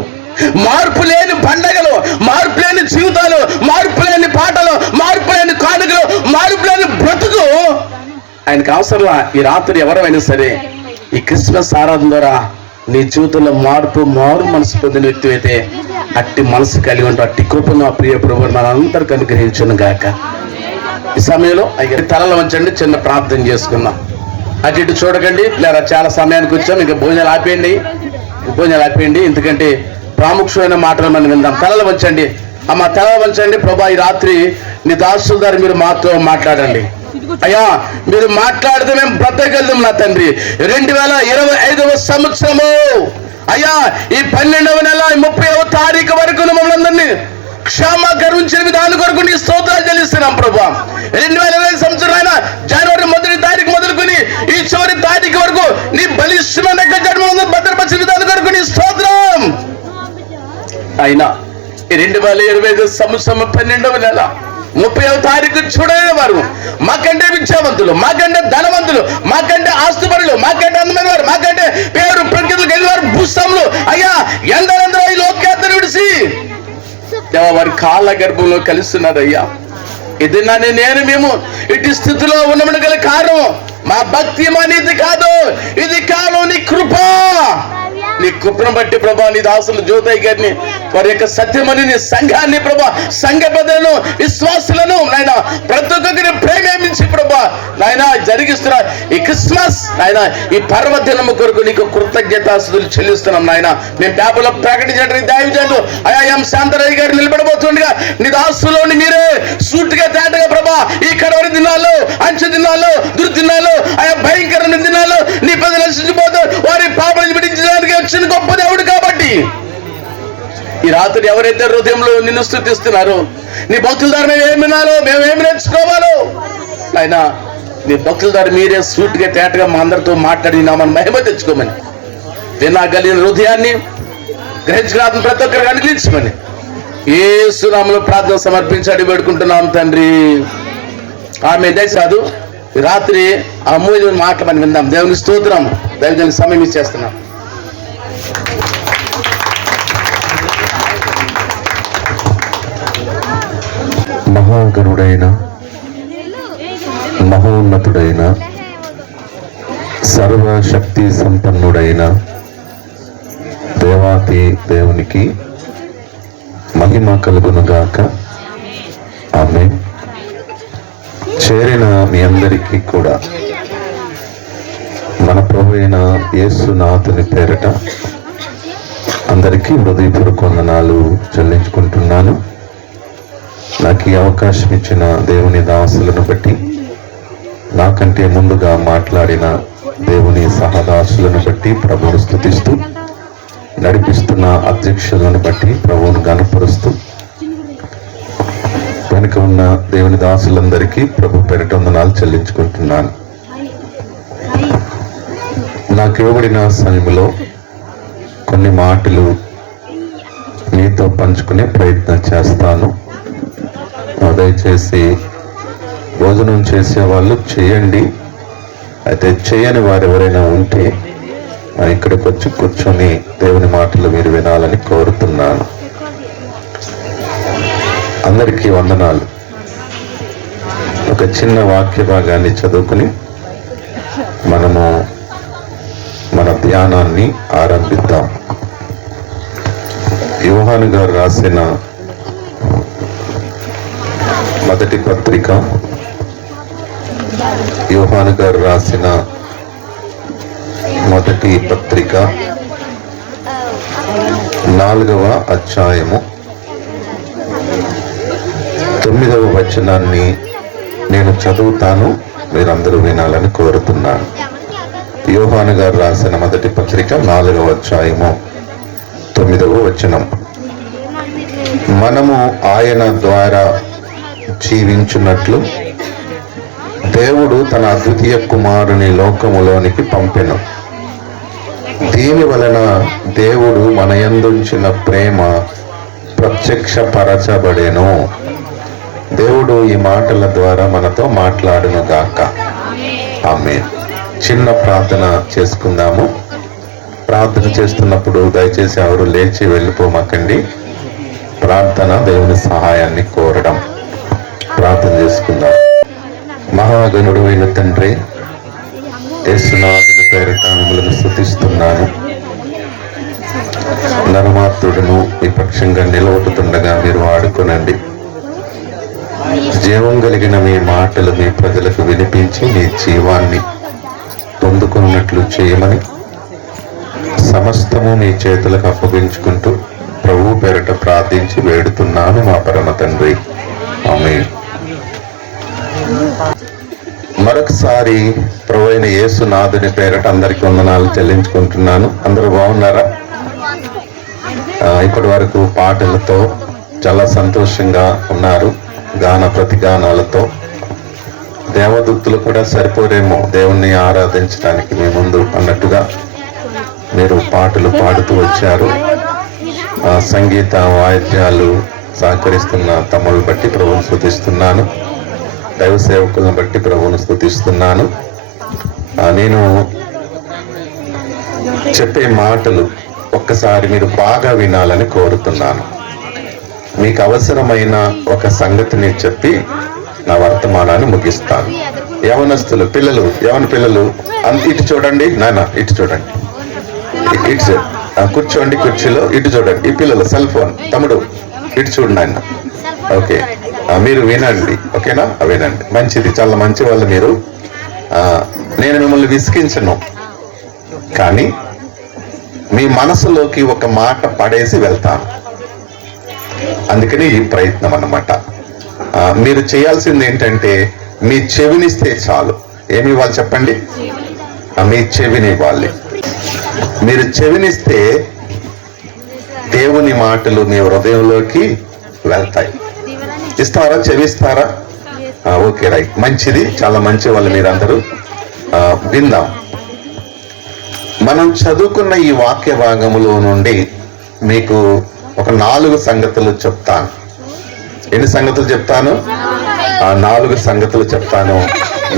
మార్పు లేని పండగలు, మార్పు లేని జీవితాలు, మార్పు లేని పాటలు, మార్పు లేని కానుకలు, మార్పు లేని బ్రతుకు ఆయనకు అవసరంలా. ఈ రాత్రి ఎవరైనా సరే ఈ క్రిస్మస్ ఆరాధన ద్వారా నీ జీవితంలో మారు మనసు పొందిన వ్యక్తి అయితే అట్టి మనసు కలిగి ఉంటావు. అట్టి కృపను ఆ ప్రియ ప్రభువు మనందరికీ అనుగ్రహించును గాక. ఈ సమయంలో తలలు వంచండి, చిన్న ప్రార్థన చేసుకుందాం. అటు ఇటు చూడకండి లేదా, చాలా సమయానికి వచ్చాం, ఇంకా భోజనాలు ఆపేయండి, ఎందుకంటే ప్రాముఖ్యమైన మాటలు మనం విందాం. తలలు వంచండి అమ్మ, తలలు వంచండి. ప్రభా, ఈ రాత్రి నీ దాసుల ద్వారా మీరు మాతో మాట్లాడండి అయ్యా. మీరు మాట్లాడితే మేము బ్రతకగలుగుతాం నా తండ్రి. 2025వ సంవత్సరము అయ్యా, ఈ 12వ నెల 30వ తారీఖు వరకు మమ్మల్ని అందరినీ క్షేమ కరుణించిన విధానం కొరకు నీ స్తోత్రాలు చెల్లిస్తున్నాం ప్రభా. 2020 సంవత్సరం అయినా జనవరి 1వ తారీఖు మొదలుకొని ఈ చివరి తారీఖు వరకు నీ బలిష్టమైన జన్మలను భద్రపరిచిన విధానం కొరకు నీ స్తోత్రం. అయినా ఈ 2025 సంవత్సరం 12వ నెల 30వ తారీఖు చూడలేని వారు, మాకంటే విద్యావంతులు, మాకంటే ధనవంతులు, మాకంటే ఆస్తుపరులు, మాకంటే అందమైన వారు, మాకంటే పేరు ప్రఖ్యాతులు కలిగిన వారు, భూస్వాములు అయ్యా ఎందరందరూ ఈ లోకయాత్ర విడిసి వారి కాళ్ళ గర్భంలో కలుస్తున్నారయ్యా. ఇది మేము ఇటు స్థితిలో ఉండమని గల కారణం మా భక్తి, మా నీతి కాదు, ఇది కాలం నీ కృప. నీ కృపను బట్టి ప్రభా, నీ దాసులు జ్యోతయ్య గారిని, వారి యొక్క సత్యమని నీ సంఘాన్ని ప్రభా, సంఘ పెద్దలను, విశ్వాసులను నాయన ప్రతి ఒక్కరిని ప్రేమించి ప్రభా నాయన జరిగిస్తున్నా ఈ క్రిస్మస్ నాయన ఈ పర్వదినము కొరకు నీకు కృతజ్ఞతాస్తుతులు చెల్లిస్తున్నాం నాయన. మేము పేపర్లో ప్రకటించడానికి దయచేయండి అయా. ఎం శాంతరాయ్ గారు నిలబడబోతుండగా నీ దాసులోని మీరే సూటిగా తేటగా ప్రభా, ఈ కడవరి దినాల్లో, అంచె దినాల్లో, దుర్దినాల్లో, ఆయా భయంకరమైన దినాల్లో నీ ప్రజలు నశించిపోతారు, వారి పాపలను విడిపించడానికి వచ్చిన గొప్ప దేవుడు. కాబట్టి ఈ రాత్రి ఎవరైతే హృదయంలో నిన్ను స్తుతిస్తున్నారో, నీ భక్తుల ద్వారా మేము ఏమి వినాలో, మేము ఏమి నేర్చుకోవాలో ఆయన నీ భక్తుల ద్వారా మీరే సూటిగా తేటగా మా అందరితో మాట్లాడి నామని మహిమ తెచ్చుకోమని, వినగలిగిన హృదయాన్ని గ్రహించగల ప్రతి ఒక్కరికి అనుగ్రహించమని యేసు నామములో ప్రార్థన సమర్పించాడు వేడుకుంటున్నాం తండ్రి, ఆమె. దయచేసి రాత్రి అమూల్యమైన మాటలు మనం విందాం. దేవుని స్తోత్రం. దైవజనులకు సమయం ఇచ్చేస్తున్నాం. మహాగణుడైన, మహోన్నతుడైన, సర్వశక్తి సంపన్నుడైన దేవాతి దేవునికి మహిమ కలుగునుగాక. ఆమేన్. చేరిన మీ అందరికీ కూడా మన ప్రభు అయిన యేసునాథుని పేరట అందరికీ హృదయపూర్వక వందనాలు చెల్లించుకుంటున్నాను. నాకు ఈ అవకాశం ఇచ్చిన దేవుని దాసులను బట్టి, నాకంటే ముందుగా మాట్లాడిన దేవుని సహదాసులను బట్టి ప్రభువును స్తుతిస్తూ, నడిపిస్తున్న అధ్యక్షులను బట్టి ప్రభువును గణపరుస్తూ, వెనుక ఉన్న దేవుని దాసులందరికీ ప్రభు పేరిట వందనాలు చెల్లించుకుంటున్నాను. నాకు ఇవ్వబడిన సమయంలో కొన్ని మాటలు మీతో పంచుకునే ప్రయత్నం చేస్తాను. దయచేసి భోజనం చేసే వాళ్ళు చేయండి. అయితే చేయని వారు ఎవరైనా ఉంటే ఇక్కడికి వచ్చి కూర్చొని దేవుని మాటలు మీరు వినాలని కోరుతున్నాను. అందరికీ వందనాలు. ఒక చిన్న వాక్య భాగాన్ని చదువుకుని మనము మన ధ్యానాన్ని ఆరంభిద్దాం. యోహాను గారు రాసిన మొదటి పత్రిక, యోహాను గారు రాసిన మొదటి పత్రిక 4వ అధ్యాయము 9వ వచనాన్ని నేను చదువుతాను, మీరందరూ వినాలని కోరుతున్నాను. యోహాను గారు రాసిన మొదటి పత్రిక 4వ అధ్యాయము 9వ వచనం. మనము ఆయన ద్వారా జీవించున్నట్లు దేవుడు తన అద్వితీయ కుమారుని లోకములోనికి పంపెను. దీని వలన దేవుడు మన యందుంచిన ప్రేమ ప్రత్యక్షపరచబడెను. దేవుడు ఈ మాటల ద్వారా మనతో మాట్లాడును గాక. ఆమేన్. చిన్న ప్రార్థన చేసుకుందాము. ప్రార్థన చేస్తున్నప్పుడు దయచేసి ఎవరు లేచి వెళ్ళిపోమాకండి. ప్రార్థన దేవుని సహాయాన్ని కోరడం. ప్రార్థన చేసుకుందాం. మహాగణుడు అయిన తండ్రి, యేసునాథుని పేరిట మిమ్మల్ని స్తుతిస్తున్నాను. నరమాత్రుడును ఈ పక్షంగా నిలవడుతుండగా మీరు వాడుకోనండి. జీవం కలిగిన మీ మాటలు మీ ప్రజలకు వినిపించి మీ జీవాన్ని పొందుకున్నట్లు చేయమని సమస్తము మీ చేతులకు అప్పగించుకుంటూ ప్రభు పేరిట ప్రార్థించి వేడుతున్నాను మా పరమ తండ్రి. ఆమేన్. మరొకసారి ప్రభు అయిన యేసునాథుని పేరిట అందరికీ వందనాలు చెల్లించుకుంటున్నాను. అందరూ బాగున్నారా? ఇప్పటి వరకు పాటలతో చాలా సంతోషంగా ఉన్నారు, గాన ప్రతిగానాలతో. దేవదూతులు కూడా సరిపోరేమో దేవుణ్ణి ఆరాధించడానికి మీ ముందు అన్నట్టుగా మీరు పాటలు పాడుతూ వచ్చారు. సంగీత వాయిద్యాలు సహకరిస్తున్న తమ్ముళ్ళని బట్టి ప్రభువును స్తుతిస్తున్నాను. దైవ సేవకులను బట్టి ప్రభువును స్తుతిస్తున్నాను. నేను చెప్పే మాటలు ఒక్కసారి మీరు బాగా వినాలని కోరుతున్నాను. మీకు అవసరమైన ఒక సంగతిని చెప్పి నా వర్తమానాన్ని ముగిస్తాను. యవనస్తులు, పిల్లలు, యవన పిల్లలు ఇటు చూడండి. నాన్న ఇటు చూడండి, ఇటు కూర్చోండి కుర్చీలో, ఇటు చూడండి. ఈ పిల్లలు సెల్ ఫోన్, తమ్ముడు ఇటు చూడండి ఆయన. ఓకే, మీరు వినండి. ఓకేనా? వినండి. మంచిది, చాలా మంచి వాళ్ళు మీరు. నేను మిమ్మల్ని విసిగించను, కానీ మీ మనసులోకి ఒక మాట పడేసి వెళ్తాను. అందుకని ఈ ప్రయత్నం అన్నమాట. మీరు చేయాల్సింది ఏంటంటే మీ చెవినిస్తే చాలు. ఏమి ఇవ్వాలి చెప్పండి? మీ చెవిని ఇవ్వాలి. మీరు చెవినిస్తే దేవుని మాటలు మీ హృదయంలోకి వెళ్తాయి. ఇస్తారా? చెవిస్తారా? ఓకే, రైట్, మంచిది, చాలా మంచి వాళ్ళు మీరందరూ. విందాం. మనం చదువుకున్న ఈ వాక్య భాగములో నుండి మీకు ఒక 4 సంగతులు చెప్తాను. ఎన్ని సంగతులు చెప్తాను? 4 సంగతులు చెప్తాను.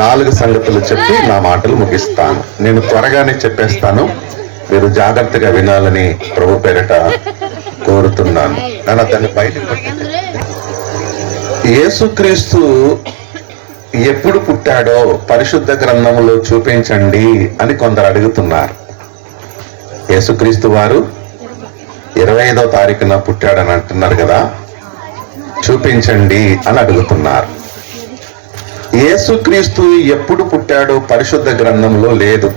4 సంగతులు చెప్పి నా మాటలు ముగిస్తాను. నేను త్వరగానే చెప్పేస్తాను, మీరు జాగ్రత్తగా వినాలని ప్రభు పేరిట కోరుతున్నాను. నన్ను దాన్ని బయటకు పట్టింది. యేసుక్రీస్తు ఎప్పుడు పుట్టాడో పరిశుద్ధ గ్రంథంలో చూపించండి అని కొందరు అడుగుతున్నారు. యేసుక్రీస్తు వారు 25వ తారీఖున పుట్టాడని అంటున్నారు కదా, చూపించండి అని అడుగుతున్నారు. యేసుక్రీస్తు ఎప్పుడు పుట్టాడో పరిశుద్ధ గ్రంథంలో లేదు.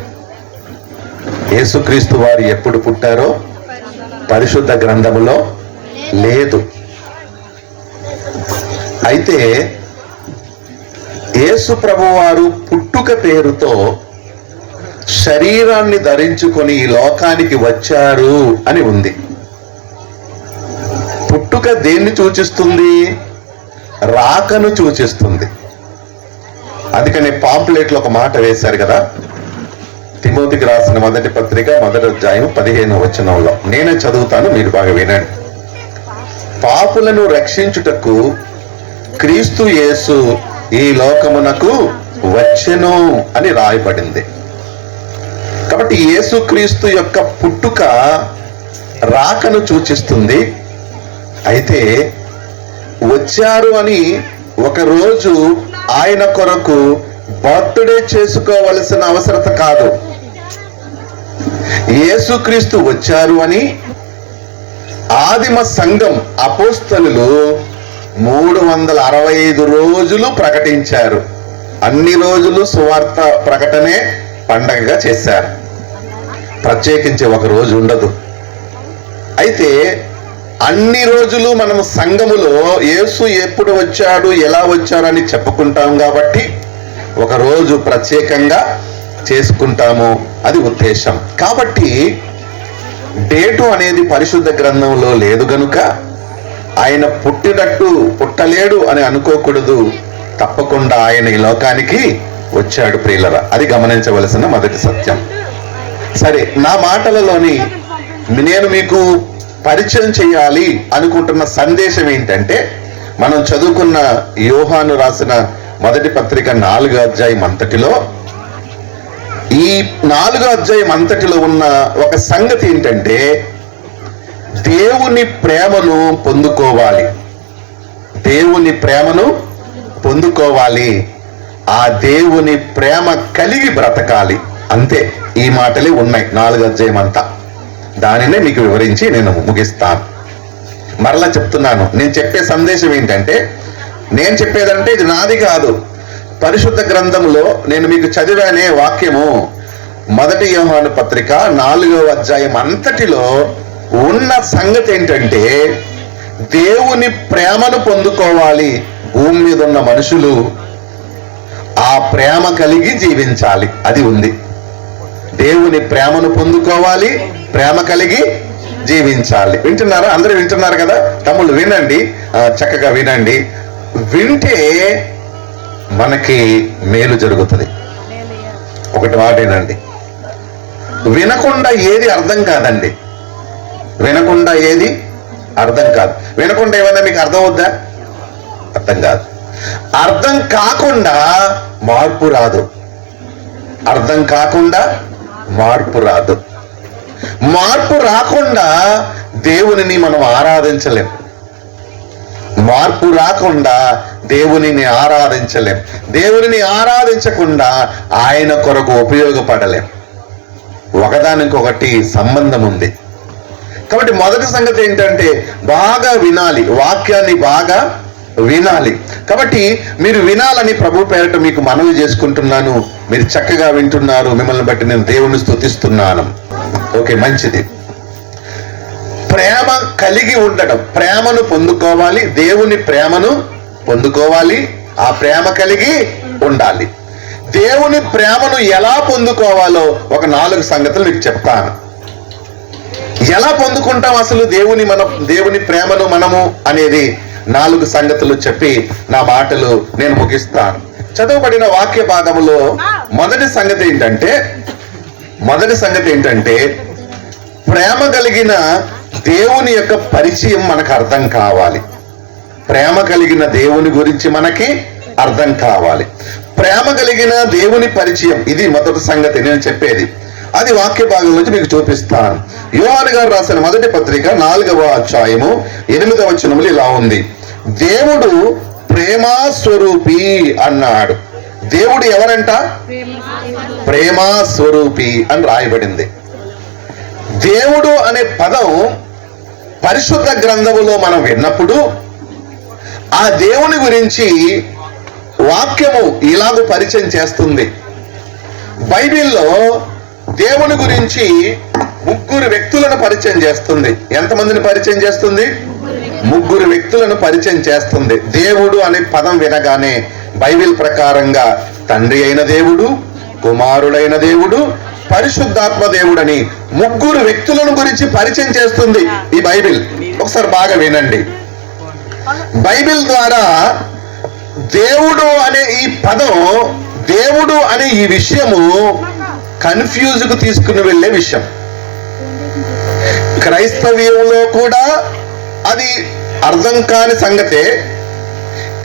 యేసుక్రీస్తు వారు ఎప్పుడు పుట్టారో పరిశుద్ధ గ్రంథములో లేదు. అయితే యేసు ప్రభువారు పుట్టుక పేరుతో శరీరాన్ని ధరించుకొని ఈ లోకానికి వచ్చారు అని ఉంది. పుట్టుక దేన్ని సూచిస్తుంది? రాకను సూచిస్తుంది. అందుకని పాంప్లెట్లో ఒక మాట వేశారు కదా, తిమోతికి రాసిన మొదటి పత్రిక 1వ అధ్యాయం 15వ వచనంలో. నేనే చదువుతాను, మీరు బాగా వినండి. పాపులను రక్షించుటకు క్రీస్తు యేసు ఈ లోకమునకు వచ్చెను అని రాయబడింది. కాబట్టి యేసుక్రీస్తు యొక్క పుట్టుక రాకను సూచిస్తుంది. అయితే వచ్చారు అని ఒకరోజు ఆయన కొరకు బర్త్డే చేసుకోవలసిన అవసరత కాదు. యేసుక్రీస్తు వచ్చారు అని ఆదిమ సంఘం అపోస్తలులు 365 రోజులు ప్రకటించారు. అన్ని రోజులు సువార్త ప్రకటనే పండగగా చేశారు. ప్రత్యేకించి ఒక రోజు ఉండదు. అయితే అన్ని రోజులు మనం సంఘములో యేసు ఎప్పుడు వచ్చాడు, ఎలా వచ్చాడు అని చెప్పుకుంటాం కాబట్టి ఒక రోజు ప్రత్యేకంగా చేసుకుంటాము. అది ఉద్దేశం. కాబట్టి డేటు అనేది పరిశుద్ధ గ్రంథంలో లేదు గనుక ఆయన పుట్టినట్టు పుట్టలేడు అని అనుకోకూడదు. తప్పకుండా ఆయన ఈ లోకానికి వచ్చాడు ప్రియులరా. అది గమనించవలసిన మొదటి సత్యం. సరే, నా మాటలలోని నేను మీకు పరిచయం చేయాలి అనుకుంటున్న సందేశం ఏంటంటే, మనం చదువుకున్న యోహాను రాసిన మొదటి పత్రిక 4వ అధ్యాయం అంతటిలో, ఈ 4వ అధ్యాయం అంతటిలో ఉన్న ఒక సంగతి ఏంటంటే, దేవుని ప్రేమను పొందుకోవాలి. దేవుని ప్రేమను పొందుకోవాలి. ఆ దేవుని ప్రేమ కలిగి బ్రతకాలి. అంతే. ఈ మాటలే ఉన్నాయి 4వ అధ్యాయం అంతా. దానినే మీకు వివరించి నేను ముగిస్తాను. మరలా చెప్తున్నాను, నేను చెప్పే సందేశం ఏంటంటే, నేను చెప్పేదంటే ఇది నాది కాదు, పరిశుద్ధ గ్రంథంలో నేను మీకు చదివానే వాక్యము 1 యోహాను పత్రిక 4వ అధ్యాయం అంతటిలో ఉన్న సంగతి ఏంటంటే, దేవుని ప్రేమను పొందుకోవాలి. భూమి మీద ఉన్న మనుషులు ఆ ప్రేమ కలిగి జీవించాలి. అది ఉంది. దేవుని ప్రేమను పొందుకోవాలి, ప్రేమ కలిగి జీవించాలి. వింటున్నారా? అందరూ వింటున్నారు కదా? తమ్ముళ్ళు వినండి, చక్కగా వినండి. వింటే మనకి మేలు జరుగుతుంది. ఒకటి మాటేనండి, వినకుండా ఏది అర్థం కాదండి. వినకుండా ఏది అర్థం కాదు. వినకుండా ఏమన్నా మీకు అర్థం అవుద్దా? అర్థం కాదు. అర్థం కాకుండా మార్పు రాదు. అర్థం కాకుండా మార్పు రాదు. మార్పు రాకుండా దేవునిని మనం ఆరాధించలేం. మార్పు రాకుండా దేవునిని ఆరాధించలేం. దేవునిని ఆరాధించకుండా ఆయన కొరకు ఉపయోగపడలేం. ఒకదానికొకటి సంబంధం ఉంది. కాబట్టి మొదటి సంగతి ఏంటంటే, బాగా వినాలి, వాక్యాన్ని బాగా వినాలి. కాబట్టి మీరు వినాలని ప్రభు పేరట మీకు మనవి చేసుకుంటున్నాను. మీరు చక్కగా వింటున్నారు. మిమ్మల్ని బట్టి నేను దేవుని స్తుతిస్తున్నాను. ఓకే, మంచిది. ప్రేమ కలిగి ఉండడం, ప్రేమను పొందుకోవాలి. దేవుని ప్రేమను పొందుకోవాలి. ఆ ప్రేమ కలిగి ఉండాలి. దేవుని ప్రేమను ఎలా పొందుకోవాలో ఒక 4 సంగతులు మీకు చెప్తాను. ఎలా పొందుకుంటాం అసలు దేవుని ప్రేమను మనము అనేది 4 సంగతులు చెప్పి నా మాటలు నేను ముగిస్తాను. చదవబడిన వాక్య భాగములో మొదటి సంగతి ఏంటంటే ప్రేమ కలిగిన దేవుని యొక్క పరిచయం మనకు అర్థం కావాలి. ప్రేమ కలిగిన దేవుని గురించి మనకి అర్థం కావాలి. ప్రేమ కలిగిన దేవుని పరిచయం, ఇది మొదటి సంగతి నేను చెప్పేది. అది వాక్య భాగం నుంచి మీకు చూపిస్తాను. యోహాను గారు రాసిన మొదటి పత్రిక 4వ అధ్యాయము 8వ వచనములు ఇలా ఉంది. దేవుడు ప్రేమా స్వరూపి అన్నాడు. దేవుడు ఎవరంట? ప్రేమా స్వరూపి అని రాయబడింది. దేవుడు అనే పదం పరిశుద్ధ గ్రంథములో మనం విన్నప్పుడు ఆ దేవుని గురించి వాక్యము ఇలాగ పరిచయం చేస్తుంది. బైబిల్లో దేవుని గురించి 3 వ్యక్తులను పరిచయం చేస్తుంది. ఎంతమందిని పరిచయం చేస్తుంది? 3 వ్యక్తులను పరిచయం చేస్తుంది. దేవుడు అనే పదం వినగానే బైబిల్ ప్రకారంగా తండ్రి అయిన దేవుడు, కుమారుడైన దేవుడు, పరిశుద్ధాత్మ దేవుడని 3 వ్యక్తులను గురించి పరిచయం చేస్తుంది ఈ బైబిల్. ఒకసారి బాగా వినండి. బైబిల్ ద్వారా దేవుడు అనే ఈ పదం, దేవుడు అనే ఈ విషయము కన్ఫ్యూజ్ కు తీసుకుని వెళ్ళే విషయం. క్రైస్తవ్యంలో కూడా అది అర్థం కాని సంగతే,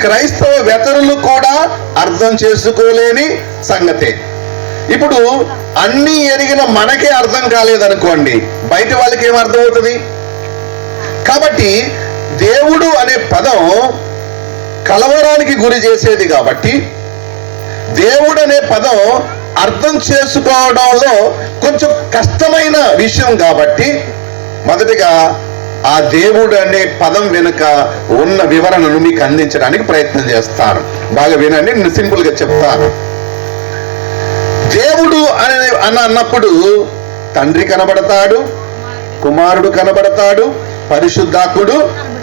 క్రైస్తవ వేతరులు కూడా అర్థం చేసుకోలేని సంగతే. ఇప్పుడు అన్ని ఎరిగిన మనకే అర్థం కాలేదనుకోండి, బయట వాళ్ళకి ఏం అర్థం అవుతుంది? కాబట్టి దేవుడు అనే పదం కలవరానికి గురి చేసేది కాబట్టి, దేవుడు అనే పదం అర్థం చేసుకోవడంలో కొంచెం కష్టమైన విషయం కాబట్టి, మొదటిగా ఆ దేవుడు అనే పదం వెనుక ఉన్న వివరణను మీకు అందించడానికి ప్రయత్నం చేస్తాను. బాగా వినండి, నేను సింపుల్ గా చెప్తాను. దేవుడు అని అన్నప్పుడు తండ్రి కనబడతాడు, కుమారుడు కనబడతాడు, పరిశుద్ధాత్ముడు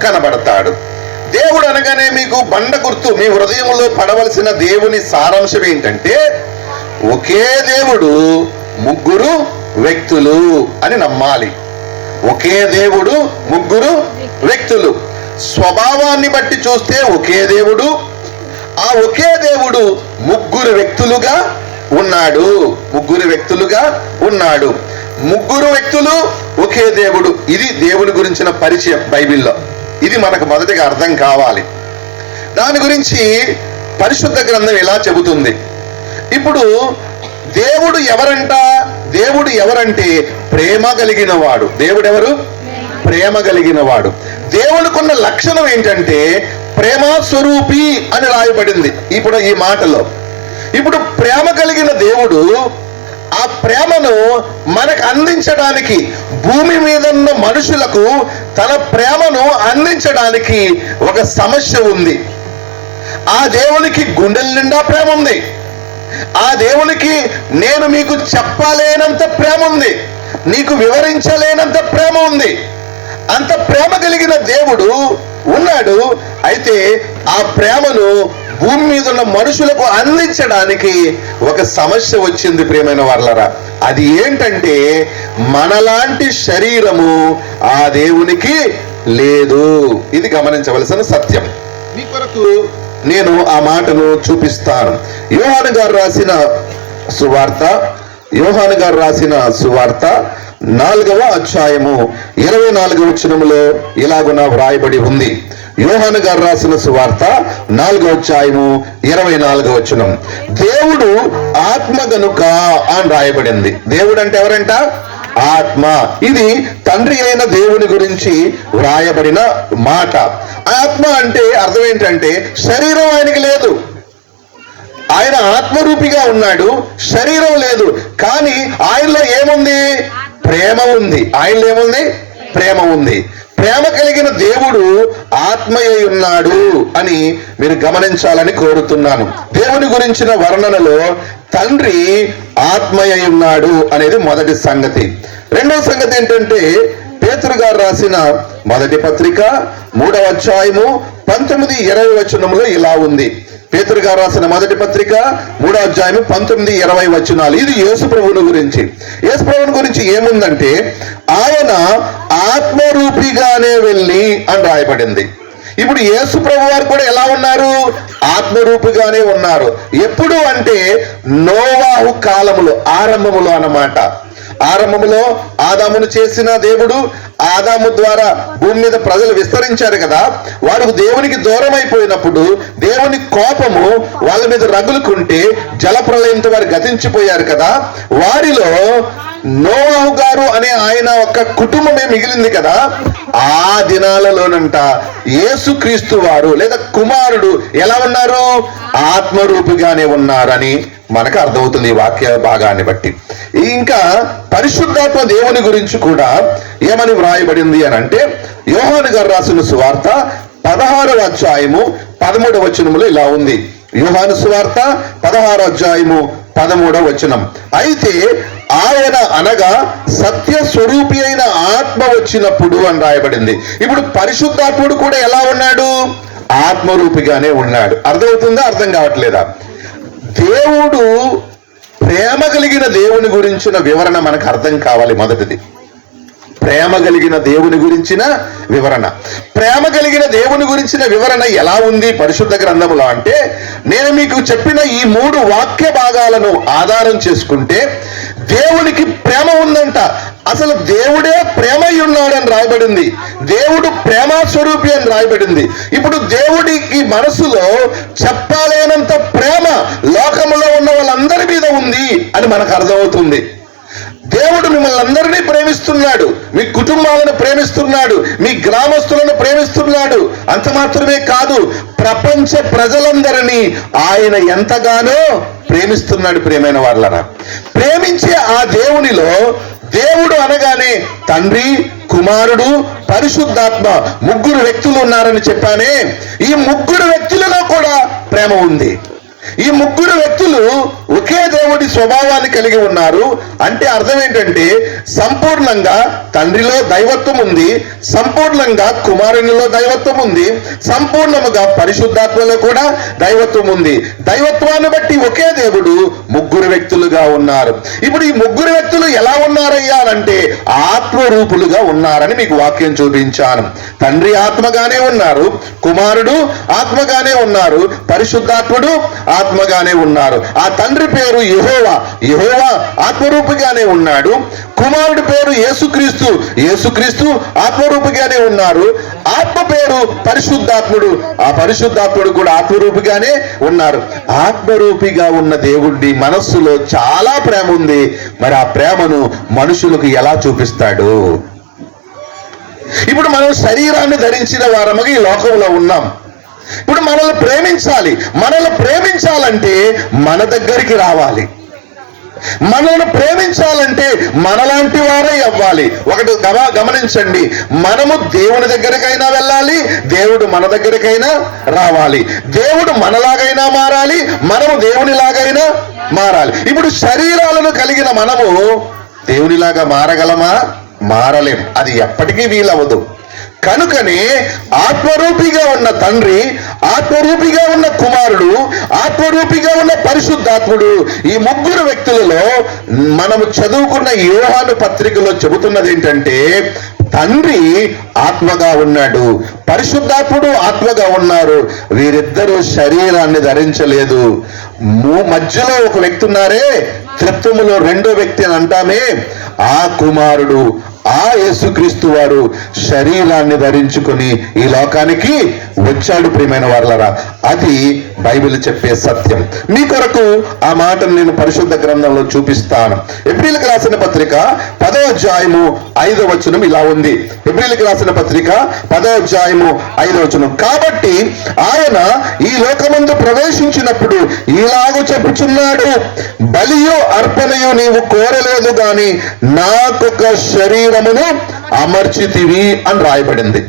కనబడతాడు. దేవుడు అనగానే మీకు బండ గుర్తు మీ హృదయంలో పడవలసిన దేవుని సారాంశం ఏంటంటే, ఒకే దేవుడు ముగ్గురు వ్యక్తులు అని నమ్మాలి. ఒకే దేవుడు ముగ్గురు వ్యక్తులు. స్వభావాన్ని బట్టి చూస్తే ఒకే దేవుడు, ఆ ఒకే దేవుడు ముగ్గురు వ్యక్తులుగా ఉన్నాడు. ముగ్గురు వ్యక్తులుగా ఉన్నాడు. ముగ్గురు వ్యక్తులు, ఒకే దేవుడు. ఇది దేవుని గురించిన పరిచయం బైబిల్లో. ఇది మనకు మొదటిగా అర్థం కావాలి. దాని గురించి పరిశుద్ధ గ్రంథం ఇలా చెబుతుంది. ఇప్పుడు దేవుడు ఎవరంట? దేవుడు ఎవరంటే ప్రేమ కలిగిన వాడు. దేవుడు ఎవరు? ప్రేమ కలిగిన వాడు. దేవుడికున్న లక్షణం ఏంటంటే ప్రేమ స్వరూపి అని రాయబడింది ఇప్పుడు ఈ మాటలో. ఇప్పుడు ప్రేమ కలిగిన దేవుడు ఆ ప్రేమను మనకు అందించడానికి, భూమి మీద ఉన్న మనుషులకు తన ప్రేమను అందించడానికి ఒక సమస్య ఉంది. ఆ దేవునికి గుండెల నిండా ప్రేమ ఉంది. ఆ దేవునికి నేను మీకు చెప్పలేనంత ప్రేమ ఉంది, నీకు వివరించలేనంత ప్రేమ ఉంది. అంత ప్రేమ కలిగిన దేవుడు ఉన్నాడు. అయితే ఆ ప్రేమను భూమి మీద ఉన్న మనుషులకు అందించడానికి ఒక సమస్య వచ్చింది ప్రియమైన వాళ్ళరా. అది ఏంటంటే మనలాంటి శరీరము ఆ దేవునికి లేదు. ఇది గమనించవలసిన సత్యం. మీ కొరకు నేను ఆ మాటను చూపిస్తాను. యోహాను గారు రాసిన సువార్త 4వ అధ్యాయము 24వ వచనములో ఇలాగున వ్రాయబడి ఉంది. యోహాను గారు రాసిన సువార్త 4వ అధ్యాయము 24వ వచనం. దేవుడు ఆత్మ గనుక అని రాయబడింది. దేవుడు అంటే ఎవరంట? ఆత్మ. ఇది తండ్రి అయిన దేవుని గురించి వ్రాయబడిన మాట. ఆత్మ అంటే అర్థం ఏంటంటే శరీరం ఆయనకి లేదు. ఆయన ఆత్మరూపిగా ఉన్నాడు, శరీరం లేదు. కానీ ఆయనలో ఏముంది? ప్రేమ ఉంది. ఆయనలో ఏముంది? ప్రేమ ఉంది. ప్రేమ కలిగిన దేవుడు ఆత్మయ్య ఉన్నాడు అని మీరు గమనించాలని కోరుతున్నాను. దేవుని గురించిన వర్ణనలో తండ్రి ఆత్మయ్య ఉన్నాడు అనేది మొదటి సంగతి. రెండవ సంగతి ఏంటంటే పేతురు గారు రాసిన మొదటి పత్రిక 3వ అధ్యాయము 19-20 వచనములో ఇలా ఉంది. పేతురు గారు రాసిన మొదటి పత్రిక 3వ అధ్యాయము 19-20 వచనాలు. ఇది యేసు ప్రభువుని గురించి. యేసు ప్రభువుని గురించి ఏముందంటే ఆయన ఆత్మరూపిగానే వెళ్ళి అని రాయబడింది. ఇప్పుడు యేసు ప్రభు వారు కూడా ఎలా ఉన్నారు? ఆత్మరూపిగానే ఉన్నారు. ఎప్పుడు అంటే నోవాహు కాలములో, ఆరంభములో అన్నమాట. ఆరంభములో ఆదామును చేసిన దేవుడు, ఆదాము ద్వారా భూమి మీద ప్రజలు విస్తరించారు కదా. వారు దేవునికి దూరం అయిపోయినప్పుడు దేవుని కోపము వాళ్ళ మీద రగులుకుంటే జలప్రలయంతో వారు గతించిపోయారు కదా. వారిలో నోవాహు గారు అనే ఆయన ఒక కుటుంబమే మిగిలింది కదా. ఆ దినాలలోనంట యేసుక్రీస్తు వారు లేదా కుమారుడు ఎలా ఉన్నారు? ఆత్మరూపిగానే ఉన్నారని మనకు అర్థమవుతుంది ఈ వాక్య భాగాన్ని బట్టి. ఇంకా పరిశుద్ధాత్మ దేవుని గురించి కూడా ఏమని వ్రాయబడింది అని అంటే యోహాను గారు రాసిన సువార్త 16వ అధ్యాయము 13వ వచనములో ఇలా ఉంది. యోహాను సువార్త 16వ అధ్యాయము 13వ వచనం. అయితే ఆయన అనగా సత్య స్వరూపి అయిన ఆత్మ వచ్చినప్పుడు అని రాయబడింది. ఇప్పుడు పరిశుద్ధాత్ముడు కూడా ఎలా ఉన్నాడు? ఆత్మరూపిగానే ఉన్నాడు. అర్థమవుతుందా? అర్థం కావట్లేదా? దేవుడు ప్రేమ కలిగిన దేవుని గురించిన వివరణ మనకు అర్థం కావాలి. మొదటిది ప్రేమ కలిగిన దేవుని గురించిన వివరణ. ప్రేమ కలిగిన దేవుని గురించిన వివరణ ఎలా ఉంది పరిశుద్ధ గ్రంథములో అంటే, నేను మీకు చెప్పిన ఈ 3 వాక్య భాగాలను ఆధారం చేసుకుంటే దేవునికి ప్రేమ ఉందంట. అసలు దేవుడే ప్రేమై ఉన్నాడని రాయబడింది. దేవుడు ప్రేమ స్వరూపి అని రాయబడింది. ఇప్పుడు దేవుడికి మనసులో చెప్పలేనంత ప్రేమ లోకములో ఉన్న వాళ్ళందరి మీద ఉంది అని మనకు అర్థమవుతుంది. దేవుడు మిమ్మల్ని అందరినీ ప్రేమిస్తున్నాడు, మీ కుటుంబాలను ప్రేమిస్తున్నాడు, మీ గ్రామస్తులను ప్రేమిస్తున్నాడు. అంత మాత్రమే కాదు, ప్రపంచ ప్రజలందరినీ ఆయన ఎంతగానో ప్రేమిస్తున్నాడు. ప్రేమైన వాళ్ళరా, ప్రేమించే ఆ దేవునిలో దేవుడు అనగానే తండ్రి, కుమారుడు, పరిశుద్ధాత్మ 3 వ్యక్తులు ఉన్నారని చెప్పానే. ఈ 3 వ్యక్తులలో కూడా ప్రేమ ఉంది. ఈ 3 వ్యక్తులు ఒకే దేవుడి స్వభావాన్ని కలిగి ఉన్నారు. అంటే అర్థం ఏంటంటే, సంపూర్ణంగా తండ్రిలో దైవత్వం ఉంది, సంపూర్ణంగా కుమారునిలో దైవత్వం ఉంది, సంపూర్ణముగా పరిశుద్ధాత్మలో కూడా దైవత్వం ఉంది. దైవత్వాన్ని బట్టి ఒకే దేవుడు 3 వ్యక్తులుగా ఉన్నారు. ఇప్పుడు ఈ 3 వ్యక్తులు ఎలా ఉన్నారయ్యా అంటే ఆత్మరూపులుగా ఉన్నారని మీకు వాక్యం చూపించాను. తండ్రి ఆత్మగానే ఉన్నారు, కుమారుడు ఆత్మగానే ఉన్నారు, పరిశుద్ధాత్ముడు ఆత్మగానే ఉన్నారు. ఆ తండ్రి పేరు యెహోవా, యెహోవా ఆత్మరూపిగానే ఉన్నాడు. కుమారుడి పేరు యేసుక్రీస్తు, యేసుక్రీస్తు ఆత్మరూపిగానే ఉన్నారు. ఆత్మ పేరు పరిశుద్ధాత్ముడు, ఆ పరిశుద్ధాత్ముడు కూడా ఆత్మరూపిగానే ఉన్నారు. ఆత్మరూపిగా ఉన్న దేవుడి మనస్సులో చాలా ప్రేమ ఉంది. మరి ఆ ప్రేమను మనుషులకు ఎలా చూపిస్తాడు? ఇప్పుడు మనం శరీరాన్ని ధరించిన వారముగా ఈ లోకంలో ఉన్నాం. ఇప్పుడు మనల్ని ప్రేమించాలి. మనల్ని ప్రేమించాలంటే మన దగ్గరికి రావాలి. మనల్ని ప్రేమించాలంటే మనలాంటి వారే అవ్వాలి. ఒకటి గమనించండి, మనము దేవుని దగ్గరికైనా వెళ్ళాలి, దేవుడు మన దగ్గరికైనా రావాలి. దేవుడు మనలాగైనా మారాలి, మనము దేవునిలాగైనా మారాలి. ఇప్పుడు శరీరాలను కలిగిన మనము దేవునిలాగా మారగలమా? మారలేం. అది ఎప్పటికీ వీలవదు. కనుకనే ఆత్మరూపిగా ఉన్న తండ్రి, ఆత్మరూపిగా ఉన్న కుమారుడు, ఆత్మరూపిగా ఉన్న పరిశుద్ధాత్ముడు, ఈ 3 వ్యక్తులలో మనము చదువుకున్న యోహాను పత్రికలో చెబుతున్నది ఏంటంటే, తండ్రి ఆత్మగా ఉన్నాడు, పరిశుద్ధాత్ముడు ఆత్మగా ఉన్నారు. వీరిద్దరూ శరీరాన్ని ధరించలేదు. మధ్యలో ఒక వ్యక్తి ఉన్నారే, త్రిత్వములో 2వ వ్యక్తి అని అంటామే, ఆ కుమారుడు, ఆ యేసుక్రీస్తు వారు శరీరాన్ని ధరించుకొని ఈ లోకానికి వచ్చాడు. ప్రియమైన వారలారా, అది బైబిల్ చెప్పే సత్యం. మీ కొరకు ఆ మాటను నేను పరిశుద్ధ గ్రంథంలో చూపిస్తాను. ఎబ్రీయులకు రాసిన పత్రిక 10వ అధ్యాయము 5వ వచనం ఇలా ఉంది. ఎబ్రీయులకు రాసిన పత్రిక 10వ అధ్యాయము 5వ వచనం, కాబట్టి ఆయన ఈ లోకమందు ప్రవేశించినప్పుడు ఇలాగూ చెప్పుచున్నాడు, బలియు అర్పణయు నీవు కోరలేదు గాని నాకొక శరీరమును అమర్చితివి అని రాయబడింది.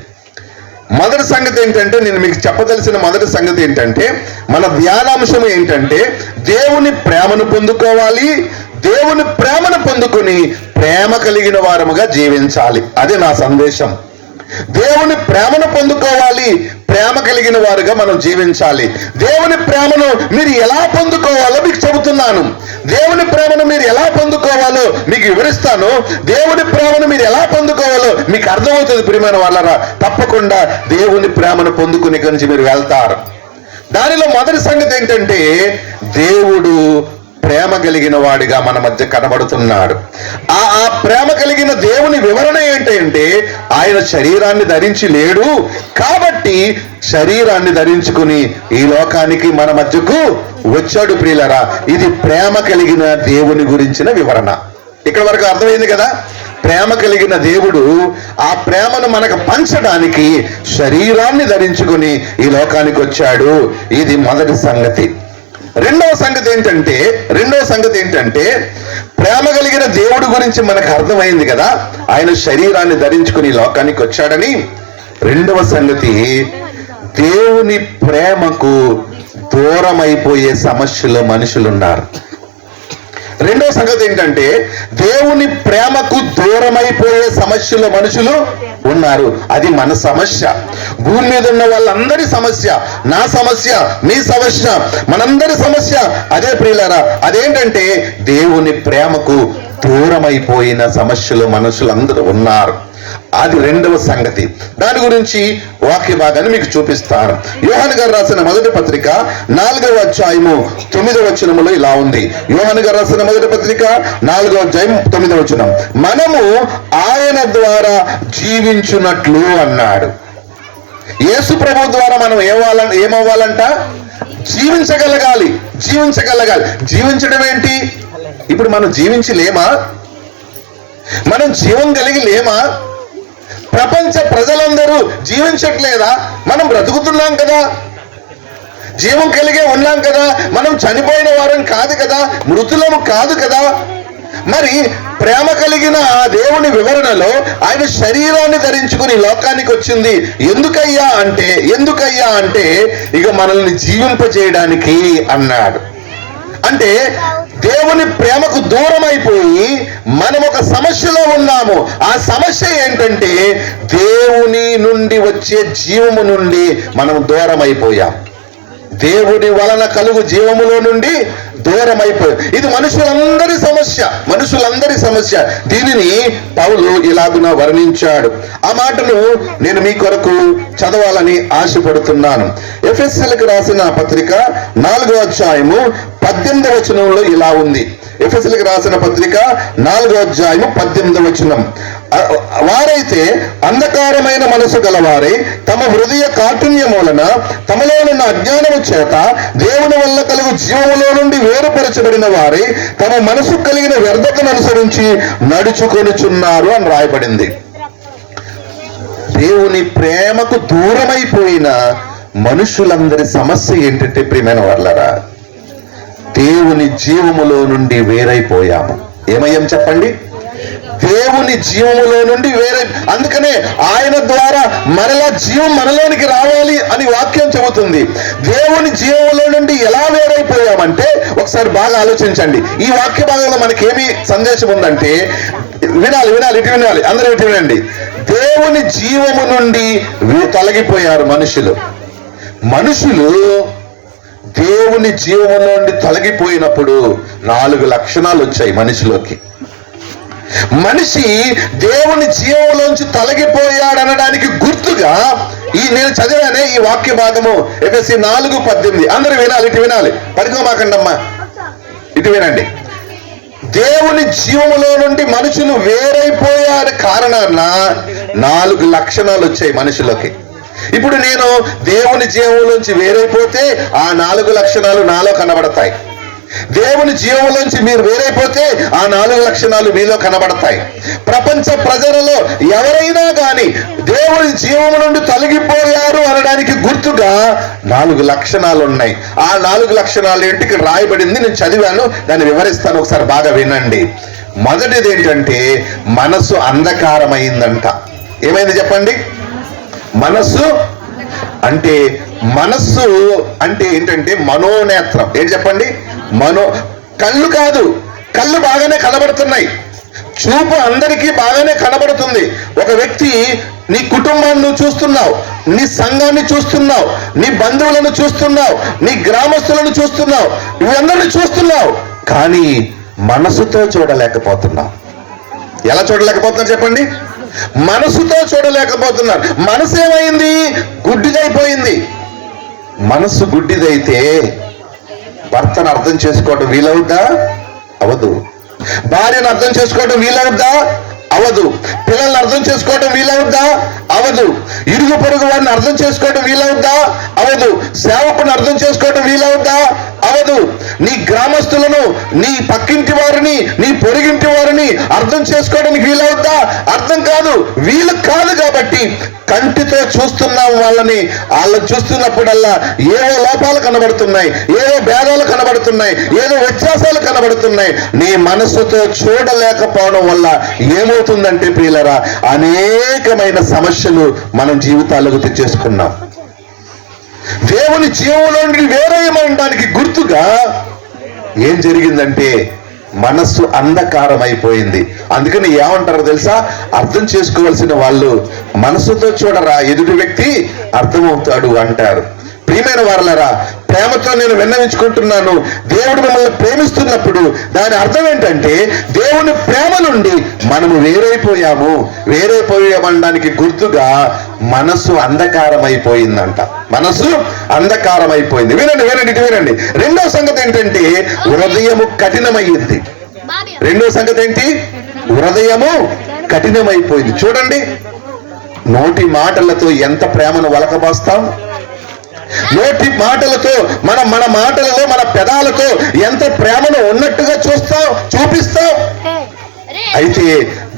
మొదటి సంగతి ఏంటంటే, నేను మీకు చెప్పదలసిన మొదటి సంగతి ఏంటంటే, మన ధ్యానాంశం ఏంటంటే, దేవుని ప్రేమను పొందుకోవాలి, దేవుని ప్రేమను పొందుకొని ప్రేమ కలిగిన వారముగా జీవించాలి. అదే నా సందేశం. దేవుని ప్రేమను పొందుకోవాలి, ప్రేమ కలిగిన వారుగా మనం జీవించాలి. దేవుని ప్రేమను మీరు ఎలా పొందుకోవాలో మీకు చెబుతున్నాను. దేవుని ప్రేమను మీరు ఎలా పొందుకోవాలో మీకు వివరిస్తాను. దేవుని ప్రేమను మీరు ఎలా పొందుకోవాలో మీకు అర్థమవుతుంది. ప్రియమైన వాళ్ళరా, తప్పకుండా దేవుని ప్రేమను పొందుకుని గురించి మీరు వెళ్తారు. దానిలో మొదటి సంగతి ఏంటంటే, దేవుడు ప్రేమ కలిగిన వాడిగా మన మధ్య కనబడుతున్నాడు. ఆ ప్రేమ కలిగిన దేవుని వివరణ ఏంటంటే, ఆయన శరీరాన్ని ధరించి లేడు కాబట్టి శరీరాన్ని ధరించుకుని ఈ లోకానికి మన మధ్యకు వచ్చాడు. ప్రియులరా, ఇది ప్రేమ కలిగిన దేవుని గురించిన వివరణ. ఇక్కడ వరకు అర్థమైంది కదా? ప్రేమ కలిగిన దేవుడు ఆ ప్రేమను మనకు పంచడానికి శరీరాన్ని ధరించుకుని ఈ లోకానికి వచ్చాడు. ఇది మొదటి సంగతి. రెండవ సంగతి ఏంటంటే ప్రేమ కలిగిన దేవుడి గురించి మనకు అర్థమైంది కదా, ఆయన శరీరాన్ని ధరించుకుని లోకానికి వచ్చాడని. రెండవ సంగతి, దేవుని ప్రేమకు దూరం అయిపోయే సమస్యలో మనుషులున్నారు. రెండో సంగతి ఏంటంటే దేవుని ప్రేమకు దూరమైపోయే సమస్యలో మనుషులు ఉన్నారు. అది మన సమస్య, భూమి మీద ఉన్న వాళ్ళందరి సమస్య, నా సమస్య, మీ సమస్య, మనందరి సమస్య అదే ప్రియులారా. అదేంటంటే దేవుని ప్రేమకు దూరమైపోయిన సమస్యలు మనుషులందరూ ఉన్నారు. అది రెండవ సంగతి. దాని గురించి వాక్య భాగాన్ని మీకు చూపిస్తాను. యోహాను గారు రాసిన మొదటి పత్రిక 4వ అధ్యాయము 9వ వచనములో ఇలా ఉంది. యోహాను గారు రాసిన మొదటి పత్రిక 4వ అధ్యాయం 9వ వచనం, మనము ఆయన ద్వారా జీవించున్నట్లు అన్నాడు. యేసు ప్రభు ద్వారా మనం ఏమవ్వాలంట? జీవించగలగాలి. జీవించడం ఏంటి? ఇప్పుడు మనం జీవించి లేమా? మనం జీవం కలిగి లేమా? ప్రపంచ ప్రజలందరూ జీవించట్లేదా? మనం బ్రతుకుతున్నాం కదా, జీవం కలిగే ఉన్నాం కదా, మనం చనిపోయిన వారం కాదు కదా, మృతులము కాదు కదా. మరి ప్రేమ కలిగిన ఆ దేవుని వివరణలో ఆయన శరీరాన్ని ధరించుకుని లోకానికి వచ్చింది ఎందుకయ్యా అంటే ఇక మనల్ని జీవింపజేయడానికి అన్నాడు. అంటే దేవుని ప్రేమకు దూరం అయిపోయి మనం ఒక సమస్యలో ఉన్నాము. ఆ సమస్య ఏంటంటే దేవుని నుండి వచ్చే జీవము నుండి మనం దూరం అయిపోయాం. దేవుని వలన కలుగు జీవములో నుండి దూరం అయిపోయాం. ఇది మనుషులందరి సమస్య. దీనిని పౌలు ఇలాగున వర్ణించాడు. ఆ మాటను నేను మీ కొరకు చదవాలని ఆశపడుతున్నాను. ఎఫెసీయులకు రాసిన పత్రిక 4వ అధ్యాయము 18వ వచనంలో ఇలా ఉంది. ఎఫెసీయులకు రాసిన పత్రిక 4వ అధ్యాయము 18వ వచనం, వారైతే అంధకారమైన మనసు గలవారై తమ హృదయ కాఠిన్యం వలన తమలో ఉన్న అజ్ఞానము చేత దేవుని వల్ల కలుగు జీవములో నుండి వేరుపరచబడిన వారై తమ మనసు కలిగిన వ్యర్థతను అనుసరించి నడుచుకొనుచున్నారు అని రాయబడింది. దేవుని ప్రేమకు దూరమైపోయిన మనుషులందరి సమస్య ఏంటంటే ప్రియమైన వాళ్ళరా, దేవుని జీవములో నుండి వేరైపోయాము. ఏమయ్యాం చెప్పండి? దేవుని జీవములో నుండి వేరే. అందుకనే ఆయన ద్వారా మరలా జీవం మనలోనికి రావాలి అని వాక్యం చెబుతుంది. దేవుని జీవములో నుండి ఎలా వేరైపోయామంటే ఒకసారి బాగా ఆలోచించండి. ఈ వాక్య భాగంలో మనకేమి సందేశం ఉందంటే, వినాలి, ఇటు వినాలి, అందరూ ఇటు వినండి. దేవుని జీవము నుండి తొలగిపోయారు మనుషులు. దేవుని జీవము నుండి తొలగిపోయినప్పుడు 4 లక్షణాలు వచ్చాయి మనిషిలోకి. మనిషి దేవుని జీవంలోంచి తొలగిపోయాడనడానికి గుర్తుగా నేను చదివానే ఈ వాక్య భాగము ఎఫెసీ 4:18. అందరూ వినాలి, ఇటు వినాలి, పడుకోమాకండమ్మా, ఇటు వినండి. దేవుని జీవములో నుండి మనుషులు వేరైపోయారు కారణాన 4 లక్షణాలు వచ్చాయి మనిషిలోకి. ఇప్పుడు నేను దేవుని జీవంలోంచి వేరైపోతే ఆ 4 లక్షణాలు నాలో కనబడతాయి. దేవుని జీవంలోంచి మీరు వేరైపోతే ఆ 4 లక్షణాలు మీలో కనబడతాయి. ప్రపంచ ప్రజలలో ఎవరైనా కానీ దేవుని జీవము నుండి తొలగిపోయారు అనడానికి గుర్తుగా 4 లక్షణాలు ఉన్నాయి. ఆ 4 లక్షణాలు ఏంటికి రాయబడింది, నేను చదివాను, దాన్ని వివరిస్తాను, ఒకసారి బాగా వినండి. మొదటిది ఏంటంటే మనసు అంధకారమైందంట. ఏమైంది చెప్పండి? మనస్సు అంటే ఏంటంటే మనోనేత్రం. ఏంటి చెప్పండి? కళ్ళు కాదు, కళ్ళు బాగానే కనబడుతున్నాయి, చూపు అందరికీ బాగానే కనబడుతుంది. ఒక వ్యక్తి, నీ కుటుంబాన్ని చూస్తున్నావు, నీ సంఘాన్ని చూస్తున్నావు, నీ బంధువులను చూస్తున్నావు, నీ గ్రామస్తులను చూస్తున్నావు, ఇవందరిని చూస్తున్నావు, కానీ మనసుతో చూడలేకపోతున్నావు. ఎలా చూడలేకపోతున్నారు చెప్పండి? మనసుతో చూడలేకపోతున్నారు. మనసు ఏమైంది? గుడ్డిదైపోయింది. మనసు గుడ్డిదైతే భర్తను అర్థం చేసుకోవడం వీలవుద్దా? అవదు. భార్యను అర్థం చేసుకోవడం వీలవుద్దా? అవదు. పిల్లల్ని అర్థం చేసుకోవడం వీలవుద్దా? అవదు. ఇరుగు పొరుగు వారిని అర్థం చేసుకోవడం వీలవుద్దా? అవదు. సేవకుని అర్థం చేసుకోవడం వీలవుద్దా? అవదు. నీ గ్రామస్తులను, నీ పక్కింటి వారిని, నీ పొరుగింటి వారిని అర్థం చేసుకోవడానికి వీలవుద్దా? అర్థం కాదు, వీలు కాదు. కాబట్టి కంటితో చూస్తున్నాం వాళ్ళని చూస్తున్నప్పుడల్లా ఏవో లోపాలు కనబడుతున్నాయి, ఏవో భేదాలు కనబడుతున్నాయి, ఏదో వ్యత్యాసాలు కనబడుతున్నాయి. నీ మనసుతో చూడలేకపోవడం వల్ల ఏమవుతుందంటే ప్రియులరా, అనేకమైన సమస్యలు మనం జీవితాలకు తెచ్చేసుకున్నాం. దేవుని జీవంలో నుండి వేరేయమనడానికి గుర్తుగా ఏం జరిగిందంటే మనస్సు అంధకారం అయిపోయింది. అందుకని ఏమంటారో తెలుసా, అర్థం చేసుకోవాల్సిన వాళ్ళు మనసుతో చూడరా, ఎదుటి వ్యక్తి అర్థమవుతాడు అంటారు. ప్రియమైన వారలారా, ప్రేమతో నేను విన్నవించుకుంటున్నాను, దేవుడు మిమ్మల్ని ప్రేమిస్తున్నప్పుడు దాని అర్థం ఏంటంటే దేవుని ప్రేమ నుండి మనము వేరైపోయామనడానికి గుర్తుగా మనసు అంధకారం అయిపోయిందంట. మనసు అంధకారం అయిపోయింది. వినండి వినండి ఇటు వినండి. రెండో సంగతి ఏంటంటే హృదయము కఠినమయ్యింది. రెండో సంగతి ఏంటి? హృదయము కఠినమైపోయింది. చూడండి, నోటి మాటలతో ఎంత ప్రేమను వలకబోస్తాం. నోటి మాటలతో మన మాటలలో మన పెదాలతో ఎంత ప్రేమను ఉన్నట్టుగా చూపిస్తాం. అయితే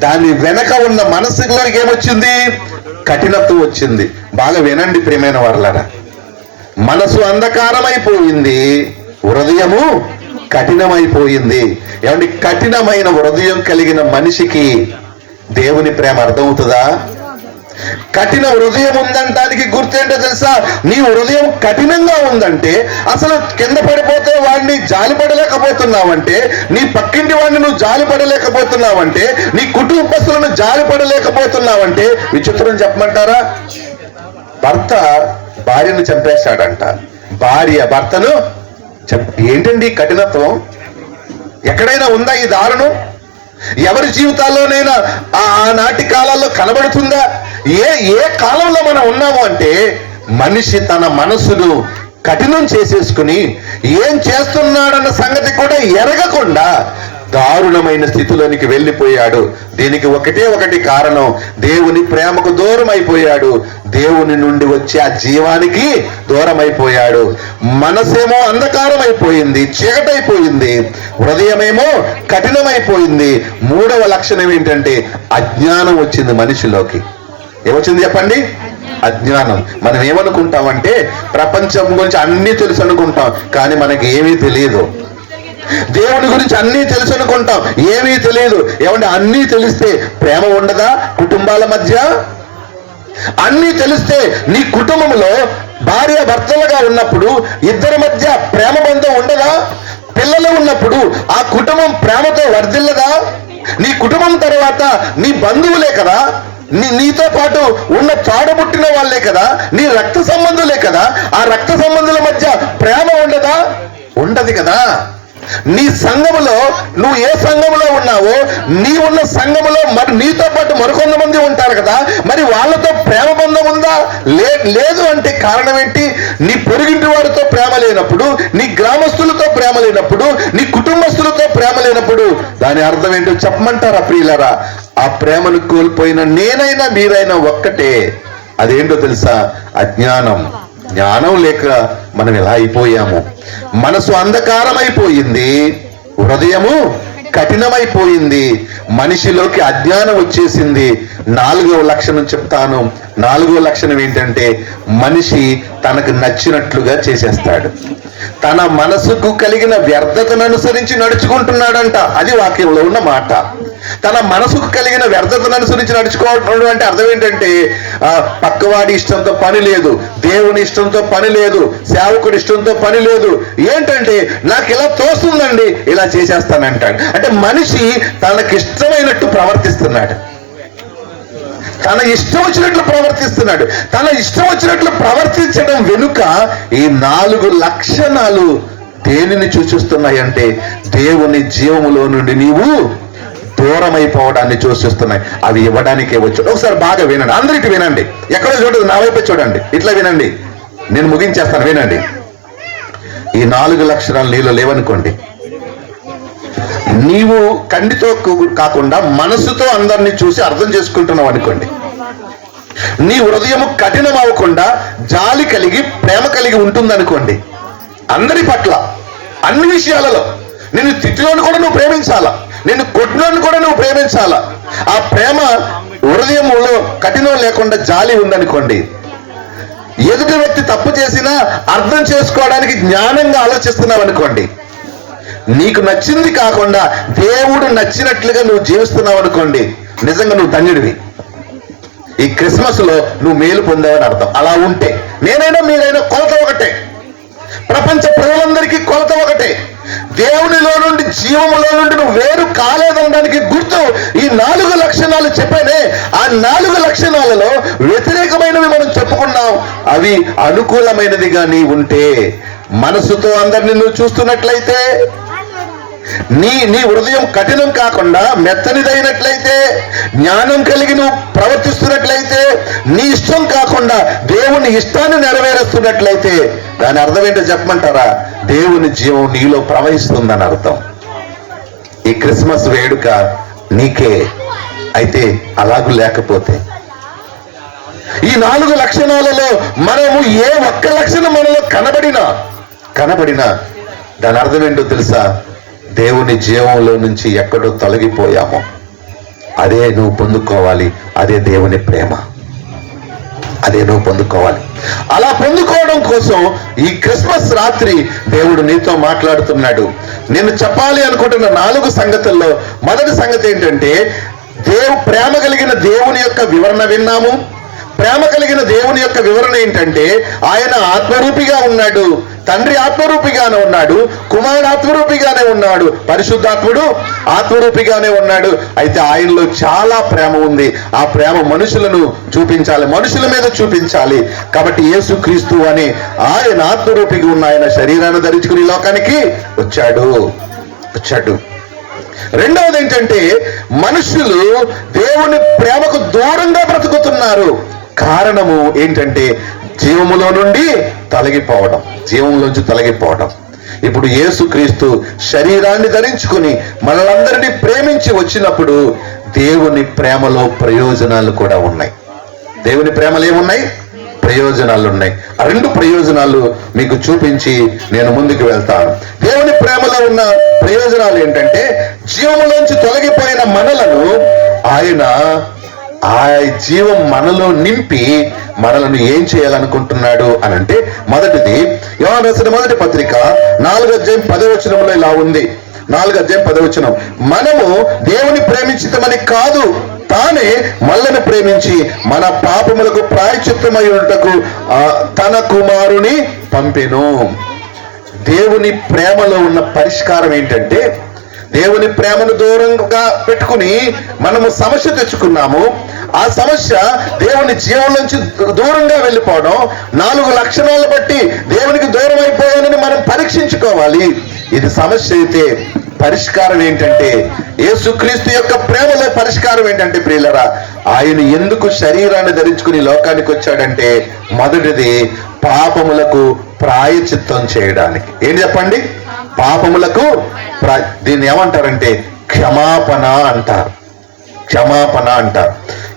దాని వెనక ఉన్న మనసులోకి ఏమొచ్చింది? కఠినత్వం వచ్చింది. బాగా వినండి ప్రియమైన వారలారా, మనసు అంధకారమైపోయింది, హృదయము కఠినమైపోయింది. ఏమండి, కఠినమైన హృదయం కలిగిన మనిషికి దేవుని ప్రేమ అర్థమవుతుందా? కఠిన హృదయం ఉందంటానికి గుర్తేంటో తెలుసా? నీ హృదయం కఠినంగా ఉందంటే అసలు కింద పడిపోతే వాడిని జాలిపడలేకపోతున్నావంటే, నీ పక్కింటి వాడిని నువ్వు జాలిపడలేకపోతున్నావంటే, నీ కుటుంబస్తులను జాలిపడలేకపోతున్నావంటే విచిత్రం చెప్పమంటారా? భర్త భార్యను చంపేశాడంట, భార్య భర్తను ఏంటండి కఠినత్వం? ఎక్కడైనా ఉందా ఈ దారుణం? ఎవరి జీవితాల్లోనైనా ఆనాటి కాలాల్లో కనబడుతుందా? ఏ కాలంలో మనం ఉన్నాము అంటే మనిషి తన మనసును కఠినం చేసేసుకుని ఏం చేస్తున్నాడన్న సంగతి కూడా ఎరగకుండా దారుణమైన స్థితిలోనికి వెళ్ళిపోయాడు. దీనికి ఒకటి కారణం, దేవుని ప్రేమకు దూరం అయిపోయాడు, దేవుని నుండి వచ్చే ఆ జీవానికి దూరం అయిపోయాడు. మనసేమో అంధకారం అయిపోయింది, చీకటైపోయింది, హృదయమేమో కఠినమైపోయింది. మూడవ లక్షణం ఏంటంటే అజ్ఞానం వచ్చింది మనిషిలోకి. ఏమొచ్చింది చెప్పండి? అజ్ఞానం. మనం ఏమనుకుంటామంటే ప్రపంచం గురించి అన్నీ తెలుసు అనుకుంటాం, కానీ మనకి ఏమీ తెలియదు. దేవుని గురించి అన్నీ తెలుసు అనుకుంటాం, ఏమీ తెలియదు. ఏమంటే అన్నీ తెలిస్తే ప్రేమ ఉండదా కుటుంబాల మధ్య? అన్నీ తెలిస్తే నీ కుటుంబంలో భార్య భర్తలుగా ఉన్నప్పుడు ఇద్దరి మధ్య ప్రేమ బంధం ఉండదా? పిల్లలు ఉన్నప్పుడు ఆ కుటుంబం ప్రేమతో వర్ధిల్లదా? నీ కుటుంబం తర్వాత నీ బంధువులే కదా, నీతో పాటు ఉన్న చాడబుట్టిన వాళ్ళే కదా, నీ రక్త సంబంధులే కదా, ఆ రక్త సంబంధుల మధ్య ప్రేమ ఉండదా? ఉండదు కదా. నీ సంఘములో నువ్వు ఏ సంఘములో ఉన్నావో, నీ ఉన్న సంఘములో మరి నీతో పాటు మరికొంతమంది ఉంటారు కదా, మరి వాళ్ళతో ప్రేమ బంధం ఉందా? లేదు అంటే కారణం ఏంటి? నీ పొరుగింటి వారితో ప్రేమ లేనప్పుడు, నీ గ్రామస్తులతో ప్రేమ లేనప్పుడు, నీ కుటుంబస్తులతో ప్రేమ లేనప్పుడు దాని అర్థం ఏంటో చెప్పమంటారా ప్రియులారా? ఆ ప్రేమను కోల్పోయిన నేనైనా మీరైనా ఒక్కటే. అదేంటో తెలుసా? అజ్ఞానం. జ్ఞానం లేక మనం ఎలా అయిపోయాము. మనసు అంధకారం అయిపోయింది, హృదయము కఠినమైపోయింది, మనిషిలోకి అజ్ఞానం వచ్చేసింది. నాలుగవ లక్షణం చెప్తాను. నాలుగవ లక్షణం ఏంటంటే మనిషి తనకు నచ్చినట్లుగా చేసేస్తాడు. తన మనసుకు కలిగిన వ్యర్థతను అనుసరించి నడుచుకుంటున్నాడంట. అది వాక్యంలో ఉన్న మాట. తన మనసుకు కలిగిన వ్యర్థతను అనుసరించి నడుచుకోవడం అంటే అర్థం ఏంటంటే పక్కవాడి ఇష్టంతో పని లేదు, దేవుని ఇష్టంతో పని లేదు, సేవకుడి ఇష్టంతో పని లేదు. ఏంటంటే నాకు ఇలా తోస్తుందండి, ఇలా చేసేస్తానంటాడు. అంటే మనిషి తనకిష్టమైనట్టు ప్రవర్తిస్తున్నాడు, తన ఇష్టం వచ్చినట్లు ప్రవర్తిస్తున్నాడు. తన ఇష్టం వచ్చినట్లు ప్రవర్తించడం వెనుక ఈ 4 లక్షణాలు దేనిని సూచిస్తున్నాయంటే దేవుని జీవములో నుండి నీవు దూరం అయిపోవడాన్ని సూచిస్తున్నాయి. అవి ఇవ్వడానికే వచ్చాడు. ఒకసారి బాగా వినండి, అందరికీ వినండి, ఎక్కడో చూడదు, నా వైపే చూడండి, ఇట్లా వినండి, నేను ముగించేస్తాను, వినండి. ఈ 4 లక్షణాలు నీలో లేవనుకోండి, నీవు కంటితో కాకుండా మనసుతో అందరినీ చూసి అర్థం చేసుకుంటున్నావు అనుకోండి, నీ హృదయము కఠినం అవ్వకుండా జాలి కలిగి ప్రేమ కలిగి ఉంటుందనుకోండి, అందరి పట్ల అన్ని విషయాలలో. నిన్ను తిట్టిలోని కూడా నువ్వు ప్రేమించాలా, నిన్ను కొట్టిలోని కూడా నువ్వు ప్రేమించాలా. ఆ ప్రేమ హృదయంలో కఠినం లేకుండా జాలి ఉందనుకోండి, ఎదుటి వ్యక్తి తప్పు చేసినా అర్థం చేసుకోవడానికి జ్ఞానంగా ఆలోచిస్తున్నావు అనుకోండి, నీకు నచ్చింది కాకుండా దేవుడు నచ్చినట్లుగా నువ్వు జీవిస్తున్నావు అనుకోండి, నిజంగా నువ్వు ధన్యుడివి. ఈ క్రిస్మస్ లో నువ్వు మేలు పొందావని అర్థం. అలా ఉంటే నేనైనా మీరైనా కొలత ఒకటే, ప్రపంచ ప్రజలందరికీ కొలత ఒకటే. దేవునిలో నుండి, జీవములో నుండి నువ్వు వేరు కాలేదనడానికి గుర్తు ఈ 4 లక్షణాలు చెప్పానే. ఆ 4 లక్షణాలలో వ్యతిరేకమైనవి మనం చెప్పుకున్నాం. అవి అనుకూలమైనదిగా నీ ఉంటే, మనసుతో అందరిని నువ్వు చూస్తున్నట్లయితే, నీ హృదయం కఠినం కాకుండా మెత్తనిదైనట్లయితే, జ్ఞానం కలిగి నువ్వు ప్రవర్తిస్తున్నట్లయితే, నీ ఇష్టం కాకుండా దేవుని ఇష్టాన్ని నెరవేరుస్తున్నట్లయితే, దాని అర్థం ఏంటో చెప్పమంటారా? దేవుని జీవం నీలో ప్రవహిస్తుందని అర్థం. ఈ క్రిస్మస్ వేడుక నీకే. అయితే అలాగూ లేకపోతే, ఈ 4 లక్షణాలలో మనము ఏ ఒక్క లక్షణం మనలో కనబడినా దాని అర్థం ఏంటో తెలుసా? దేవుని జీవంలో నుంచి ఎక్కడో తొలగిపోయామో అదే నువ్వు పొందుకోవాలి. అదే దేవుని ప్రేమ, అదే నువ్వు పొందుకోవాలి. అలా పొందుకోవడం కోసం ఈ క్రిస్మస్ రాత్రి దేవుడు నీతో మాట్లాడుతున్నాడు. నేను చెప్పాలి అనుకుంటున్న 4 సంగతుల్లో మొదటి సంగతి ఏంటంటే, ప్రేమ కలిగిన దేవుని యొక్క వివరణ విన్నాము. ప్రేమ కలిగిన దేవుని యొక్క వివరణ ఏంటంటే, ఆయన ఆత్మరూపిగా ఉన్నాడు, తండ్రి ఆత్మరూపిగానే ఉన్నాడు, కుమారుడు ఆత్మరూపిగానే ఉన్నాడు, పరిశుద్ధాత్ముడు ఆత్మరూపిగానే ఉన్నాడు. అయితే ఆయనలో చాలా ప్రేమ ఉంది. ఆ ప్రేమ మనుషులను చూపించాలి, మనుషుల మీద చూపించాలి. కాబట్టి యేసుక్రీస్తు అనే ఆయన ఆత్మరూపిగా ఉన్న ఆయన శరీరాన్ని ధరించుకుని లోకానికి వచ్చాడు. రెండవది ఏంటంటే, మనుషులు దేవుని ప్రేమకు దూరంగా బ్రతుకుతున్నారు. కారణము ఏంటంటే, జీవములో నుండి జీవంలోంచి తొలగిపోవడం. ఇప్పుడు యేసుక్రీస్తు శరీరాన్ని ధరించుకుని మనలందరినీ ప్రేమించి వచ్చినప్పుడు దేవుని ప్రేమలో ప్రయోజనాలు కూడా ఉన్నాయి. దేవుని ప్రేమలు ఏమున్నాయి? ప్రయోజనాలు ఉన్నాయి. ఆ 2 ప్రయోజనాలు మీకు చూపించి నేను ముందుకు వెళ్తాను. దేవుని ప్రేమలో ఉన్న ప్రయోజనాలు ఏంటంటే, జీవములోంచి తొలగిపోయిన మనలను ఆయన ఆ జీవం మనలో నింపి మనలను ఏం చేయాలనుకుంటున్నాడు అని అంటే, మొదటిది యోహాను రాసిన మొదటి పత్రిక 4:10 ఇలా ఉంది. 4:10 మనము దేవుని ప్రేమించితమని కాదు, తానే మనలను ప్రేమించి మన పాపములకు ప్రాయశ్చిత్తమయ్యుటకు తన కుమారుని పంపెను. దేవుని ప్రేమలో ఉన్న పరిష్కారం ఏంటంటే, దేవుని ప్రేమను దూరంగా పెట్టుకుని మనము సమస్య తెచ్చుకున్నాము. ఆ సమస్య దేవుని జీవం నుంచి దూరంగా వెళ్ళిపోవడం. 4 లక్షణాలు బట్టి దేవునికి దూరం అయిపోయానని మనం పరీక్షించుకోవాలి. ఇది సమస్య అయితే పరిష్కారం ఏంటంటే, యేసుక్రీస్తు యొక్క ప్రేమలో పరిష్కారం ఏంటంటే ప్రియులరా, ఆయన ఎందుకు శరీరాన్ని ధరించుకుని లోకానికి వచ్చాడంటే, మొదటిది పాపములకు ప్రాయశ్చిత్తం చేయడానికి. ఏంటి చెప్పండి? పాపములకు దీన్ని ఏమంటారంటే క్షమాపణ అంటారు.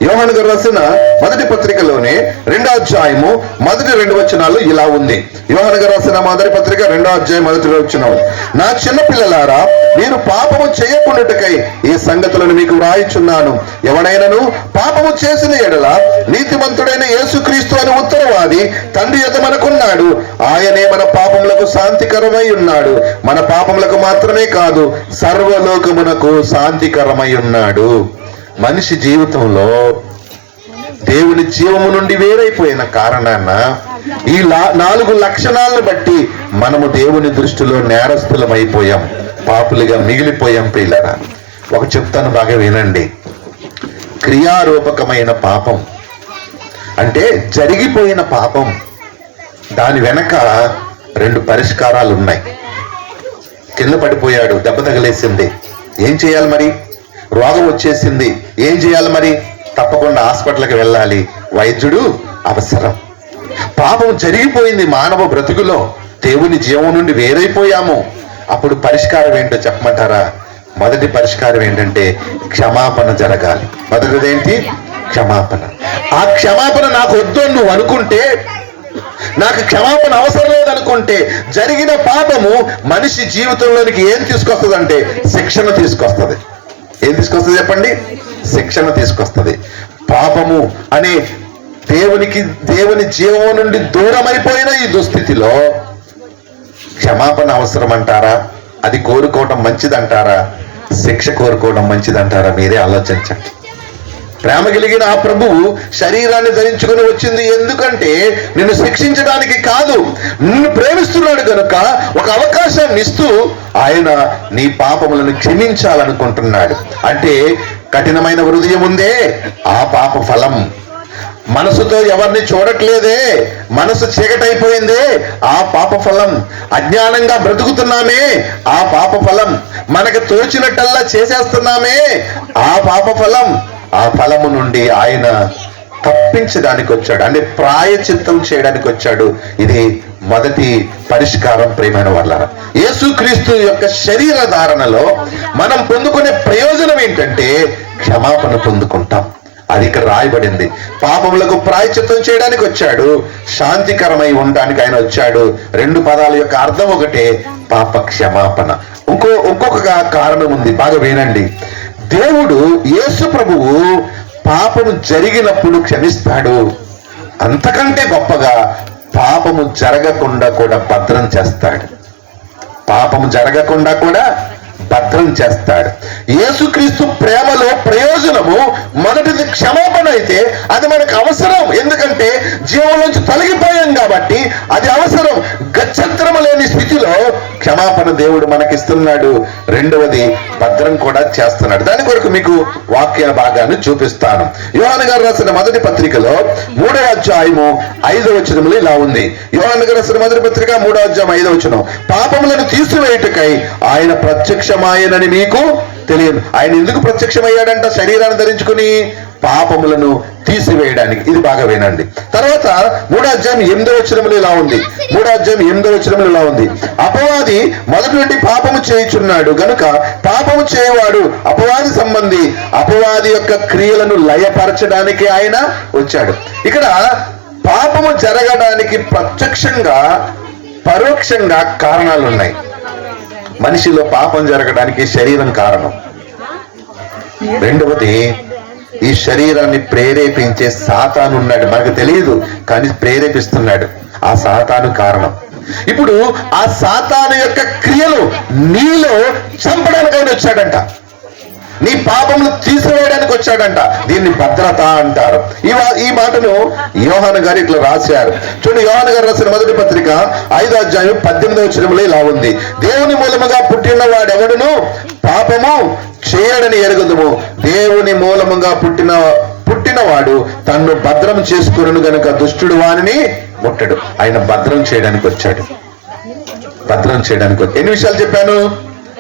యోహాను గారు రాసిన మొదటి పత్రికలోనే 2వ అధ్యాయము మొదటి 2 వచనాలు ఇలా ఉంది. యోహాను గారు రాసిన మొదటి పత్రిక 2వ అధ్యాయం మొదటి 2 వచనాలు, నా చిన్న పిల్లలారా, మీరు పాపము చేయకుండాటకై ఈ సంగతులను మీకు వ్రాయిచున్నాను. ఎవడైనను పాపము చేసిన ఎడల నీతిమంతుడైన యేసుక్రీస్తు అని ఉత్తరవాది తండ్రి యొద్ద మనకున్నాడు. ఆయనే మన పాపములకు శాంతికరమై ఉన్నాడు. మన పాపములకు మాత్రమే కాదు, సర్వలోకమునకు శాంతికరమై ఉన్నాడు. మనిషి జీవితంలో దేవుని జీవము నుండి వేరైపోయిన కారణాన ఈ 4 లక్షణాలను బట్టి మనము దేవుని దృష్టిలో నేరస్తులమైపోయాం, పాపులుగా మిగిలిపోయాం. ప్రియులారా, ఒక చెప్తాను, బాగా వినండి. క్రియారూపకమైన పాపం అంటే జరిగిపోయిన పాపం, దాని వెనక 2 పరిష్కారాలు ఉన్నాయి. కింద పడిపోయాడు, దెబ్బ తగిలేసింది, ఏం చేయాలి మరి? రోగం వచ్చేసింది, ఏం చేయాలి మరి? తప్పకుండా హాస్పిటల్కి వెళ్ళాలి, వైద్యుడు అవసరం. పాపం జరిగిపోయింది మానవ బ్రతుకులో, దేవుని జీవం నుండి వేరైపోయాము. అప్పుడు పరిష్కారం ఏంటో చెప్పమంటారా? మొదటి పరిష్కారం ఏంటంటే క్షమాపణ జరగాలి. మొదటిదేంటి? క్షమాపణ. ఆ క్షమాపణ నాకు వద్దు నువ్వు అనుకుంటే, నాకు క్షమాపణ అవసరం లేదనుకుంటే, జరిగిన పాపము మనిషి జీవితంలోనికి ఏం తీసుకొస్తుందంటే శిక్షణ తీసుకొస్తుంది. ఏం తీసుకొస్తుంది చెప్పండి? శిక్షణ తీసుకొస్తుంది. పాపము అనే దేవుని జీవం నుండి దూరమైపోయిన ఈ దుస్థితిలో క్షమాపణ అవసరం అంటారా? అది కోరుకోవడం మంచిదంటారా? శిక్ష కోరుకోవడం మంచిదంటారా? మీరే ఆలోచించండి. ప్రేమ కలిగిన ఆ ప్రభువు శరీరాన్ని ధరించుకుని వచ్చింది ఎందుకంటే నిన్ను శిక్షించడానికి కాదు, నిన్ను ప్రేమిస్తున్నాడు కనుక ఒక అవకాశాన్ని ఇస్తూ ఆయన నీ పాపములను క్షమించాలనుకుంటున్నాడు. అంటే కఠినమైన హృదయం ఉందే, ఆ పాప ఫలం. మనసుతో ఎవరిని చూడట్లేదే, మనసు చీకటైపోయిందే, ఆ పాప ఫలం. అజ్ఞానంగా బ్రతుకుతున్నామే, ఆ పాప ఫలం. మనకు తోచినట్టల్లా చేసేస్తున్నామే, ఆ పాప ఫలం. ఆ ఫలము నుండి ఆయన తప్పించడానికి వచ్చాడు, అంటే ప్రాయచిత్తం చేయడానికి వచ్చాడు. ఇది మొదటి పరిష్కారం. ప్రియమైన వాళ్ళారా, యేసుక్రీస్తు యొక్క శరీర ధారణలో మనం పొందుకునే ప్రయోజనం ఏంటంటే క్షమాపణ పొందుకుంటాం. అది ఇక్కడ రాయబడింది. పాపములకు ప్రాయచిత్తం చేయడానికి వచ్చాడు, శాంతికరమై ఉండడానికి ఆయన వచ్చాడు. రెండు పదాల యొక్క అర్థం ఒకటే, పాప క్షమాపణ. ఇంకొక కారణం ఉంది, బాగా వినండి. దేవుడు యేసు ప్రభువు పాపము జరిగినప్పుడు క్షమిస్తాడు, అంతకంటే గొప్పగా పాపము జరగకుండా కూడా భద్రం చేస్తాడు. పాపము జరగకుండా కూడా భద్రం చేస్తాడు. యేసుక్రీస్తు ప్రేమలో ప్రయోజనము మొదటిది క్షమాపణ అయితే అది మనకు అవసరం. ఎందుకంటే జీవంలోంచి తొలగిపోయాం కాబట్టి అది అవసరం. గత్యంతరము లేని స్థితిలో క్షమాపణ దేవుడు మనకిస్తున్నాడు. రెండవది భద్రం కూడా చేస్తున్నాడు. దాని కొరకు మీకు వాక్య భాగాన్ని చూపిస్తాను. యోహాను గారు రాసిన మొదటి పత్రికలో 3వ అధ్యాయము 5వ వచనములు ఇలా ఉంది. యోహాను గారు రాసిన మొదటి పత్రిక 3వ అధ్యాయం 5వ వచనం, పాపములను తీసివేయుటకై ఆయన ప్రత్యక్షమాయనని మీకు తెలియదు. ఆయన ఎందుకు ప్రత్యక్షమయ్యాడంట? శరీరాన్ని ధరించుకుని పాపములను తీసివేయడానికి. ఇది బాగా వినండి. తర్వాత 3వ అధ్యాయం 8వ వచనములు ఇలా ఉంది. 3వ అధ్యాయం 8వ వచనములు ఇలా ఉంది, అపవాది మొదటి నుండి పాపము చేయుచున్నాడు గనుక పాపము చేయవాడు అపవాది సంబంధి, అపవాది యొక్క క్రియలను లయపరచడానికి ఆయన వచ్చాడు. ఇక్కడ పాపము జరగడానికి ప్రత్యక్షంగా పరోక్షంగా కారణాలు ఉన్నాయి. మనిషిలో పాపం జరగడానికి శరీరం కారణం. రెండవది, ఈ శరీరాన్ని ప్రేరేపించే సాతాను ఉన్నాడు, మనకు తెలియదు కానీ ప్రేరేపిస్తున్నాడు, ఆ సాతాను కారణం. ఇప్పుడు ఆ సాతాను యొక్క క్రియలు నీలో చంపడానికి ఆయన వచ్చాడంట, నీ పాపములు తీసివేయడానికి వచ్చాడంట. దీన్ని భద్రత అంటారు. ఈ మాటను యోహాను గారు ఇట్లా రాశారు. చూడండి, యోహాను గారు రాసిన మొదటి పత్రిక 5వ అధ్యాయం 18వ వచనములో ఇలా ఉంది, దేవుని మూలముగా పుట్టిన వాడెవడును పాపము చేయడని ఎరుగుదుము, దేవుని మూలముగా పుట్టినవాడు తన్ను భద్రం చేసుకును గనుక దుష్టుడు వానిని ముట్టడు. ఆయన భద్రం చేయడానికి వచ్చాడు, భద్రం చేయడానికి వచ్చాడు. ఎన్ని విషయాలు చెప్పాను?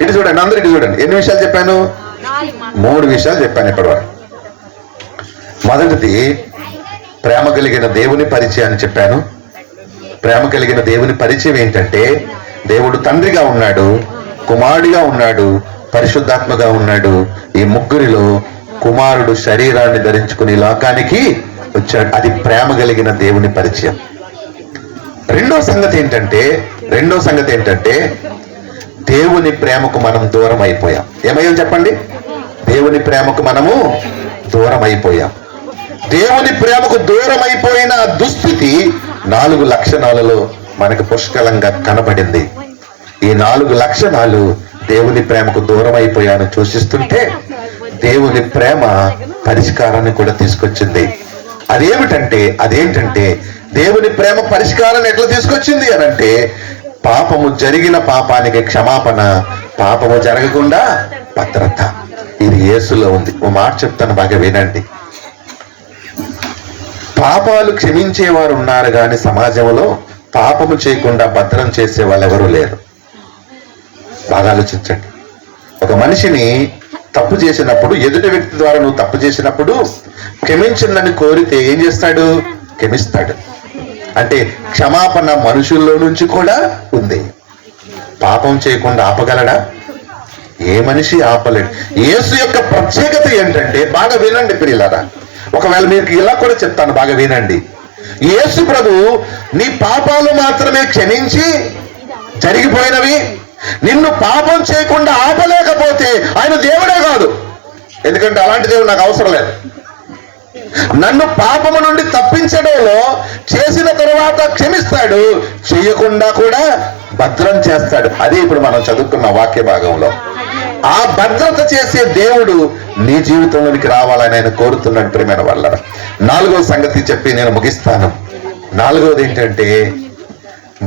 ఇటు చూడండి, అందరూ ఇటు చూడండి. ఎన్ని విషయాలు చెప్పాను? 3 విషయాలు చెప్పాను ఇప్పటివరకు. మొదటిది ప్రేమ కలిగిన దేవుని పరిచయాన్ని చెప్పాను. ప్రేమ కలిగిన దేవుని పరిచయం ఏంటంటే దేవుడు తండ్రిగా ఉన్నాడు, కుమారుడిగా ఉన్నాడు, పరిశుద్ధాత్మగా ఉన్నాడు. ఈ ముగ్గురిలో కుమారుడు శరీరాన్ని ధరించుకుని లోకానికి వచ్చాడు. అది ప్రేమ కలిగిన దేవుని పరిచయం. రెండో సంగతి ఏంటంటే దేవుని ప్రేమకు మనం దూరం అయిపోయాం. ఏమయ్యాం చెప్పండి? దేవుని ప్రేమకు మనము దూరం అయిపోయాం. దేవుని ప్రేమకు దూరం అయిపోయిన దుస్థితి 4 లక్షణాలలో మనకు పుష్కలంగా కనబడింది. ఈ 4 లక్షణాలు దేవుని ప్రేమకు దూరం అయిపోయాను సూచిస్తుంటే దేవుని ప్రేమ పరిష్కారాన్ని కూడా తీసుకొచ్చింది. అదేంటంటే దేవుని ప్రేమ పరిష్కారాన్ని ఎట్లా తీసుకొచ్చింది అనంటే, పాపము జరిగిన పాపానికి క్షమాపణ, పాపము జరగకుండా భద్రత. ఇది యేసులో ఉంది. ఓ మాట చెప్తాను, బాగా వినండి. పాపాలు క్షమించేవారు ఉన్నారు కానీ సమాజంలో పాపము చేయకుండా భద్రం చేసే వాళ్ళు ఎవరూ లేరు. బాగా ఆలోచించండి. ఒక మనిషిని తప్పు చేసినప్పుడు, ఎదుటి వ్యక్తి ద్వారా నువ్వు తప్పు చేసినప్పుడు క్షమించిందని కోరితే ఏం చేస్తాడు? క్షమిస్తాడు. అంటే క్షమాపణ మనుషుల్లో నుంచి కూడా ఉంది. పాపం చేయకుండా ఆపగలడా? ఏ మనిషి ఆపలేడు. యేసు యొక్క ప్రత్యేకత ఏంటంటే, బాగా వినండి ప్రియులారా, ఒకవేళ మీకు ఇలా కూడా చెప్తాను, బాగా వినండి. యేసు ప్రభు నీ పాపాలు మాత్రమే క్షమించి జరిగిపోయినవి, నిన్ను పాపం చేయకుండా ఆపలేకపోతే ఆయన దేవుడే కాదు. ఎందుకంటే అలాంటి దేవుడు నాకు అవసరం లేదు. నన్ను పాపము నుండి తప్పించడంలో చేసిన తరువాత క్షమిస్తాడు, చెయ్యకుండా కూడా భద్రం చేస్తాడు. అదే ఇప్పుడు మనం చదువుకున్న వాక్య భాగంలో ఆ భద్రత చేసే దేవుడు నీ జీవితంలోనికి రావాలని ఆయన కోరుతున్నాడు ప్రియమైన వాళ్ళ. 4వ సంగతి చెప్పి నేను ముగిస్తాను. 4వది ఏంటంటే,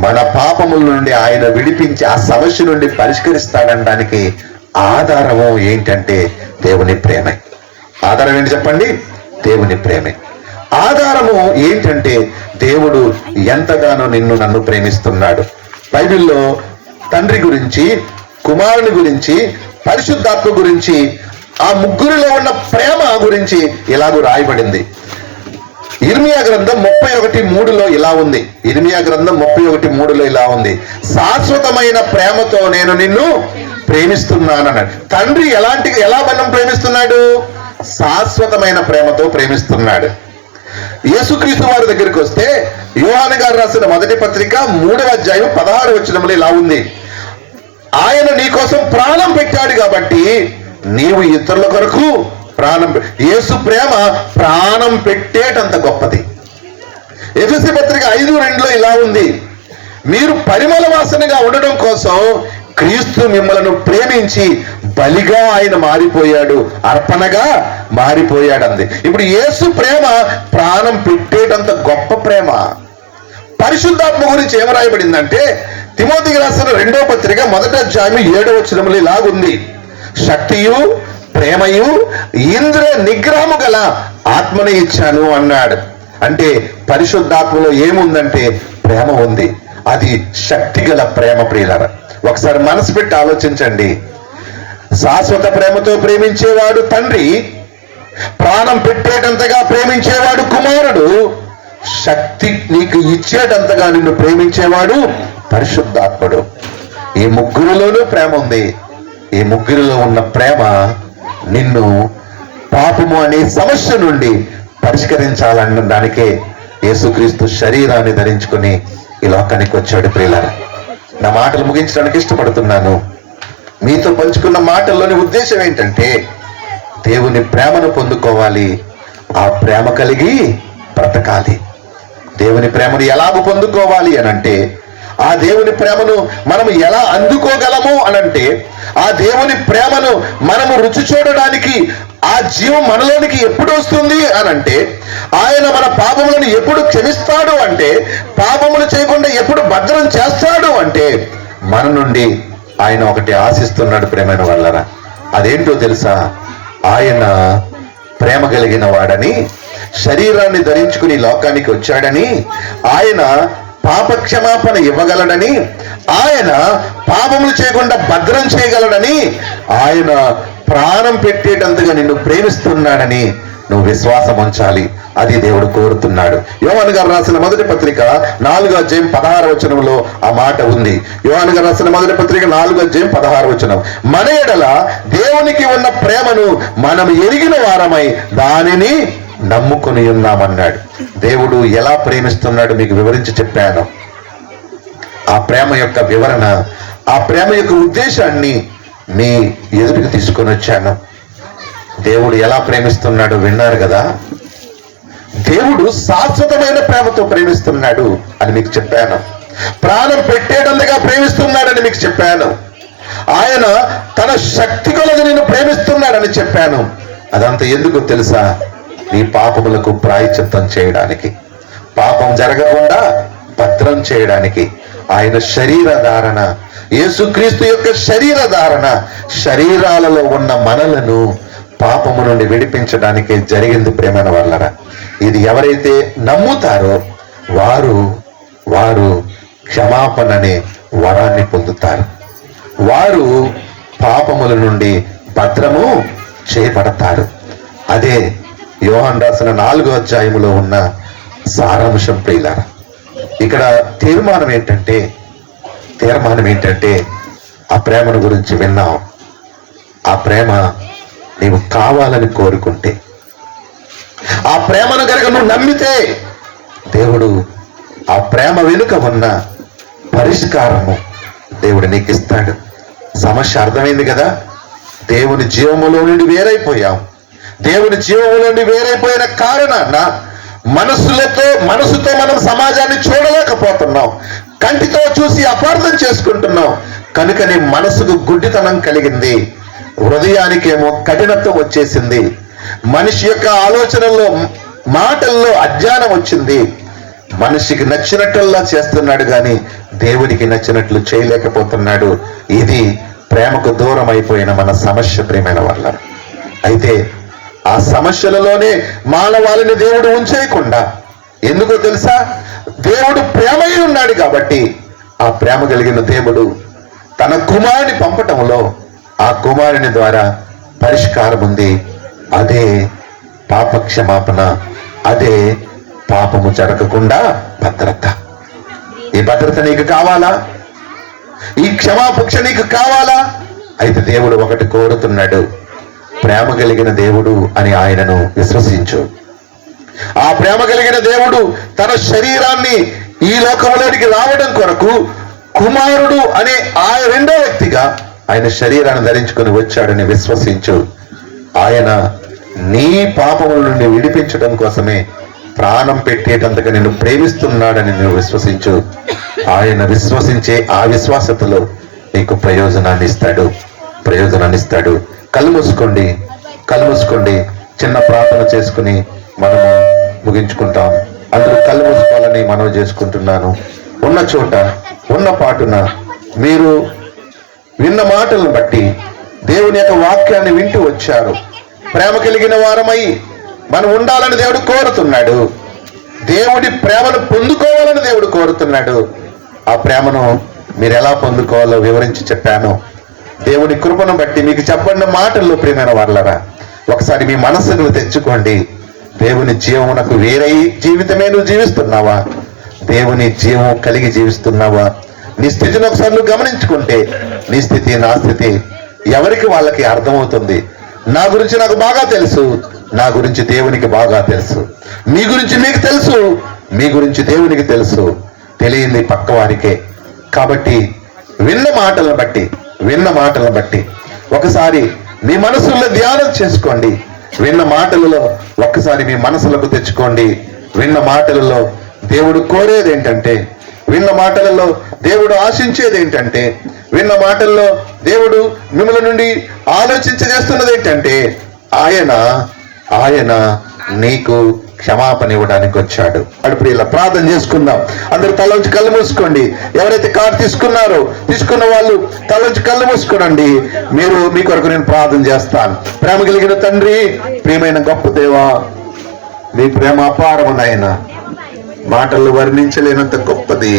మన పాపముల నుండి ఆయన విడిపించి ఆ సమస్య నుండి పరిష్కరిస్తాడనడానికి ఆధారము ఏంటంటే దేవుని ప్రేమే. ఆధారం ఏంటి చెప్పండి? దేవుని ప్రేమే. ఆధారము ఏంటంటే దేవుడు ఎంతగానో నన్ను ప్రేమిస్తున్నాడు. బైబిల్లో తండ్రి గురించి, కుమారుని గురించి, పరిశుద్ధాత్మ గురించి, ఆ ముగ్గురిలో ఉన్న ప్రేమ గురించి ఇలాగూ రాయబడింది. ఇర్మియా గ్రంథం 31:3లో ఇలా ఉంది. ఇర్మియా గ్రంథం 31:3లో ఇలా ఉంది, శాశ్వతమైన ప్రేమతో నేను నిన్ను ప్రేమిస్తున్నానన్నాడు. తండ్రి ఎలా మనం ప్రేమిస్తున్నాడు? శాశ్వతమైన ప్రేమతో ప్రేమిస్తున్నాడు. యేసుక్రీస్తు వారి దగ్గరికి వస్తే యోహాను గారు రాసిన మొదటి పత్రిక 3వ అధ్యాయం 16వ వచనంలో ఇలా ఉంది, ఆయన నీ కోసం ప్రాణం పెట్టాడు కాబట్టి నీవు ఇతరుల కొరకు యేసు ప్రేమ ప్రాణం పెట్టేటంత గొప్పది. ఎఫెసీ పత్రిక 5:2లో ఇలా ఉంది, మీరు పరిమళ వాసనగా ఉండడం కోసం క్రీస్తు మిమ్మలను ప్రేమించి బలిగా ఆయన మారిపోయాడు, అర్పణగా మారిపోయాడు అంది. ఇప్పుడు యేసు ప్రేమ ప్రాణం పెట్టేటంత గొప్ప ప్రేమ. పరిశుద్ధాత్మ గురించి ఏం రాయబడిందంటే, తిమోతికి రాసిన 2వ పత్రిక 1వ అధ్యాయం 7వ వచనంలో ఇలాగుంది, శక్తియు ప్రేమయు ఇంద్రియ నిగ్రహము గల ఆత్మని ఇచ్చాను అన్నాడు. అంటే పరిశుద్ధాత్మలో ఏముందంటే ప్రేమ ఉంది. అది శక్తి గల ప్రేమ. ప్రియులారా, ఒకసారి మనసు పెట్టి ఆలోచించండి. శాశ్వత ప్రేమతో ప్రేమించేవాడు తండ్రి, ప్రాణం పెట్టేటంతగా ప్రేమించేవాడు కుమారుడు, శక్తి నీకు ఇచ్చేటంతగా నిన్ను ప్రేమించేవాడు పరిశుద్ధాత్ముడు. ఈ ముగ్గురిలోనూ ప్రేమ ఉంది. ఈ ముగ్గురిలో ఉన్న ప్రేమ నిన్ను పాపము అనే సమస్య నుండి పరిష్కరించాలన్న దానికే యేసుక్రీస్తు శరీరాన్ని ధరించుకుని ఈ లోకానికి వచ్చాడు. ప్రియులారా, నా మాటలు ముగించడానికి ఇష్టపడుతున్నాను. మీతో పంచుకున్న మాటల్లోని ఉద్దేశం ఏంటంటే, దేవుని ప్రేమను పొందుకోవాలి, ఆ ప్రేమ కలిగి బ్రతకాలి. దేవుని ప్రేమను ఎలాగూ పొందుకోవాలి అనంటే, ఆ దేవుని ప్రేమను మనము ఎలా అందుకోగలము అనంటే, ఆ దేవుని ప్రేమను మనము రుచి చూడడానికి ఆ జీవం మనలోనికి ఎప్పుడు వస్తుంది అనంటే, ఆయన మన పాపములను ఎప్పుడు క్షమిస్తాడు అంటే, పాపములు చేయకుండా ఎప్పుడు భద్రం చేస్తాడు అంటే, మన నుండి ఆయన ఒకటి ఆశిస్తున్నాడు ప్రేమైన వాళ్ళరా. అదేంటో తెలుసా? ఆయన ప్రేమ కలిగిన వాడని, శరీరాన్ని ధరించుకుని లోకానికి వచ్చాడని, ఆయన పాప క్షమాపణ ఇవ్వగలడని, ఆయన పాపములు చేయకుండా భద్రం చేయగలడని, ఆయన ప్రాణం పెట్టేటంతగా నిన్ను ప్రేమిస్తున్నాడని నువ్వు విశ్వాసం ఉంచాలి. అది దేవుడు కోరుతున్నాడు. యోహాను గారు రాసిన మొదటి పత్రిక 4వ అధ్యాయం 16వ వచనంలో ఆ మాట ఉంది. యోహాను గారు రాసిన మొదటి పత్రిక 4వ అధ్యాయం 16వ వచనం, మన ఎడల దేవునికి ఉన్న ప్రేమను మనం ఎరిగిన వారమై దానిని నమ్ముకుని ఉన్నామన్నాడు. దేవుడు ఎలా ప్రేమిస్తున్నాడు మీకు వివరించి చెప్పాను. ఆ ప్రేమ యొక్క వివరణ, ఆ ప్రేమ యొక్క ఉద్దేశాన్ని మీ ఎదుటికి తీసుకొని వచ్చాను. దేవుడు ఎలా ప్రేమిస్తున్నాడు విన్నారు కదా. దేవుడు శాశ్వతమైన ప్రేమతో ప్రేమిస్తున్నాడు అని మీకు చెప్పాను. ప్రాణం పెట్టేటందుగా ప్రేమిస్తున్నాడని మీకు చెప్పాను. ఆయన తన శక్తి కొలది నిన్ను ప్రేమిస్తున్నాడని చెప్పాను. అదంతా ఎందుకు తెలుసా? నీ పాపములకు ప్రాయశ్చిత్తం చేయడానికి, పాపం జరగకుండా భద్రం చేయడానికి. ఆయన శరీర ధారణ, యేసుక్రీస్తు యొక్క శరీర ధారణ, శరీరాలలో ఉన్న మనలను పాపము నుండి విడిపించడానికి జరిగింది ప్రేమైన వాళ్ళరా. ఇది ఎవరైతే నమ్ముతారో వారు క్షమాపణ అనే వరాన్ని పొందుతారు. వారు పాపముల నుండి భద్రము చేయబడతారు. అదే యోహాను రాసిన 4వ అధ్యాయములో ఉన్న సారాంశం ప్రియులారా. ఇక్కడ తీర్మానం ఏంటంటే ఆ ప్రేమను గురించి విన్నాం. ఆ ప్రేమ నీవు కావాలని కోరుకుంటే, ఆ ప్రేమను కనుక నువ్వు నమ్మితే, దేవుడు ఆ ప్రేమ వెనుక ఉన్న పరిష్కారము దేవుడు నీకు ఇస్తాడు. సమస్య అర్థమైంది కదా. దేవుని జీవములో నుండి వేరైపోయాం. దేవుని జీవములో నుండి వేరైపోయిన కారణాన మనసుతో మనం సమాజాన్ని చూడలేకపోతున్నాం. కంటితో చూసి అపార్థం చేసుకుంటున్నాం. కనుకనే మనసుకు గుడ్డితనం కలిగింది. హృదయానికేమో కఠినత్వం వచ్చేసింది. మనిషి యొక్క ఆలోచనల్లో, మాటల్లో అజ్ఞానం వచ్చింది. మనిషికి నచ్చినట్లుగా చేస్తున్నాడు కానీ దేవునికి నచ్చినట్లు చేయలేకపోతున్నాడు. ఇది ప్రేమకు దూరం అయిపోయిన మన సమస్య, ప్రియమైన వాళ్ళ. అయితే ఆ సమస్యలలోనే మానవాళిని దేవుడు ఉంచేయకుండా, ఎందుకో తెలుసా, దేవుడు ప్రేమై ఉన్నాడు కాబట్టి ఆ ప్రేమ కలిగిన దేవుడు తన కుమారుని పంపటంలో ఆ కుమారుని ద్వారా పరిష్కారం ఉంది. అదే పాప క్షమాపణ, అదే పాపము జరగకుండా భద్రత. ఈ భద్రత నీకు కావాలా? ఈ క్షమాపక్ష నీకు కావాలా? అయితే దేవుడు ఒకటి కోరుతున్నాడు, ప్రేమ కలిగిన దేవుడు అని ఆయనను విశ్వసించు. ఆ ప్రేమ కలిగిన దేవుడు తన శరీరాన్ని ఈ లోకంలోనికి రావడం కొరకు కుమారుడు అనే ఆ రెండో వ్యక్తిగా ఆయన శరీరాన్ని ధరించుకొని వచ్చాడని విశ్వసించు. ఆయన నీ పాపముల నుండి విడిపించడం కోసమే ప్రాణం పెట్టేటంతగా నిన్ను ప్రేమిస్తున్నాడని నువ్వు విశ్వసించు. ఆయన విశ్వసించే ఆ విశ్వాసతలో నీకు ప్రయోజనాన్ని ఇస్తాడు. కళ్ళు మూసుకోండి. చిన్న ప్రార్థన చేసుకుని మనము ముగించుకుంటాం. అందరూ కళ్ళు మూసుకోవాలని మనవి చేసుకుంటున్నాను. ఉన్న చోట, ఉన్న పాటున మీరు విన్న మాటలను బట్టి దేవుని యొక్క వాక్యాన్ని వింటూ వచ్చారు. ప్రేమ కలిగిన వారమై మనం ఉండాలని దేవుడు కోరుతున్నాడు. దేవుడి ప్రేమను పొందుకోవాలని దేవుడు కోరుతున్నాడు. ఆ ప్రేమను మీరు ఎలా పొందుకోవాలో వివరించి చెప్పాను. దేవుడి కృపను బట్టి మీకు చెప్పండి మాటల్లో, ప్రియమైన వాళ్ళరా, ఒకసారి మీ మనస్సును తెచ్చుకోండి. దేవుని జీవమునకు వేరై జీవితమే నువ్వు జీవిస్తున్నావా? దేవుని జీవం కలిగి జీవిస్తున్నావా? నీ స్థితిని ఒకసారి నువ్వు గమనించుకుంటే నీ స్థితి, నా స్థితి ఎవరికి వాళ్ళకి అర్థమవుతుంది. నా గురించి నాకు బాగా తెలుసు, నా గురించి దేవునికి బాగా తెలుసు. మీ గురించి మీకు తెలుసు, మీ గురించి దేవునికి తెలుసు. తెలియంది పక్కవారికే. కాబట్టి విన్న మాటలను బట్టి ఒకసారి మీ మనసులో ధ్యానం చేసుకోండి. విన్న మాటలలో ఒక్కసారి మీ మనసులకు తెచ్చుకోండి. విన్న మాటలలో దేవుడు కోరేది ఏంటంటే, విన్న మాటలలో దేవుడు ఆశించేది ఏంటంటే, విన్న మాటల్లో దేవుడు మిమ్మల్ని నుండి ఆలోచించేస్తున్నది ఏంటంటే, ఆయన నీకు క్షమాపణ ఇవ్వడానికి వచ్చాడు. ఇప్పుడు ఇలా ప్రార్థన చేసుకుందాం. అందరూ తలొంచి కళ్ళు మూసుకోండి. ఎవరైతే కారు తీసుకున్న వాళ్ళు తలొంచి కళ్ళు మూసుకోనండి. మీ కొరకు నేను ప్రార్థన చేస్తాను. ప్రేమ కలిగిన తండ్రి, ప్రియమైన గొప్ప దేవా, మీ ప్రేమ అపారము నాయనా, మాటల్లో వర్ణించలేనంత గొప్పది.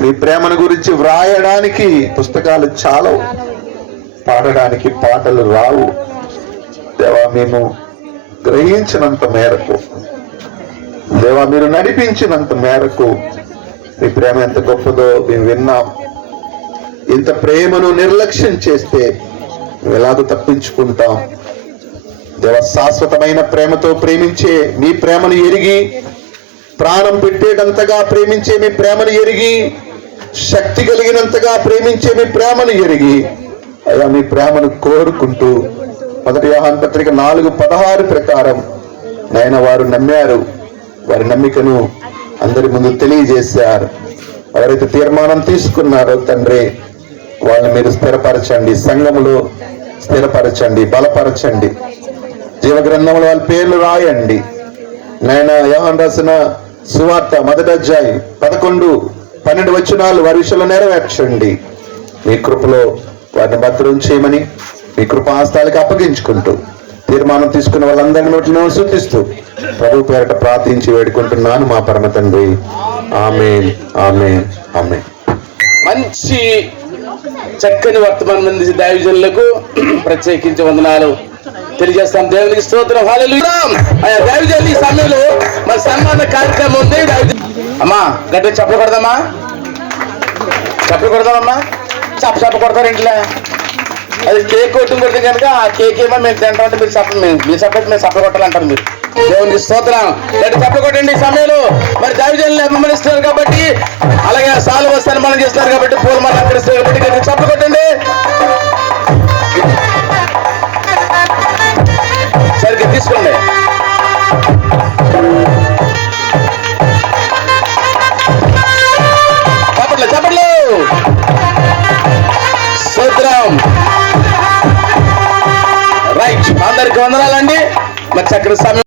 మీ ప్రేమను గురించి వ్రాయడానికి పుస్తకాలు చాలవు, పాడడానికి పాటలు రావు. దేవా, మేము గ్రహించినంత మేరకు, దేవా మీరు నడిపించినంత మేరకు మీ ప్రేమ ఎంత గొప్పదో మేము విన్నాం. ఇంత ప్రేమను నిర్లక్ష్యం చేస్తే మేము ఎలాగో తప్పించుకుంటాం. దేవా, శాశ్వతమైన ప్రేమతో ప్రేమించే మీ ప్రేమను ఎరిగి, ప్రాణం పెట్టేటంతగా ప్రేమించే మీ ప్రేమను ఎరిగి, శక్తి కలిగినంతగా ప్రేమించే మీ ప్రేమను ఎరిగి, అయ్యా మీ ప్రేమను కోరుకుంటూ 1 యోహాను పత్రిక 4:16 ప్రకారం నాయన వారు నమ్మారు. వారి నమ్మికను అందరి ముందు తెలియజేశారు. ఎవరైతే తీర్మానం తీసుకున్నారో తండ్రి, వాళ్ళని మీరు స్థిరపరచండి, సంఘములో స్థిరపరచండి, బలపరచండి. జీవగ్రంథంలో వాళ్ళ పేర్లు రాయండి. నాయన యోహాను రాసిన సువార్త 1వ అధ్యాయం 11-12 వచనాలు వారి విషయంలో నెరవేర్చండి. మీ కృపలో వారిని భద్రం చేయమని మీ కృపాస్తాలకి అప్పగించుకుంటూ తీర్మానం తీసుకున్న వాళ్ళందరినీ నోటిని శుద్ధిస్తూ ప్రభు పేరట ప్రార్థించి వేడుకుంటున్నాను మా పరమ తండ్రి. ఆమేన్, ఆమేన్, ఆమేన్. మంచి చక్కని వర్తమానం అందించి దైవజనులకు ప్రత్యేకించి వందనాలు తెలియజేస్తాం. దేవునికి స్తోత్రం. హల్లెలూయా. దైవజనులు ఈ సమయంలో మరి సన్మాన కార్యక్రమం ఉంది. అమ్మా గట్టిగా చెప్పలు కొడదామా? చెప్ప కొడతారు ఇంట్లో. అది కేక్ కొట్టింగ్ కొడితే కనుక ఆ కేక్ ఏమో మేము తింటామంటే మీరు చెప్పండి మేము సప్పలు కొట్టాలంటారు. మీరు దేవునికి స్తోత్రం. గట్టి చెప్పలు కొట్టండి. ఈ సమయంలో మరి దైవజనులు అభిమానిస్తున్నారు కాబట్టి, అలాగే సాలువ సన్మానం చేస్తున్నారు కాబట్టి, పూలమాల అలంకరిస్తారు కాబట్టి గట్టి చెప్పలు కొట్టండి. సరిగ్గా తీసుకోండి. చప్పట్లు స్తోత్రం. మరి చక్కని సమయం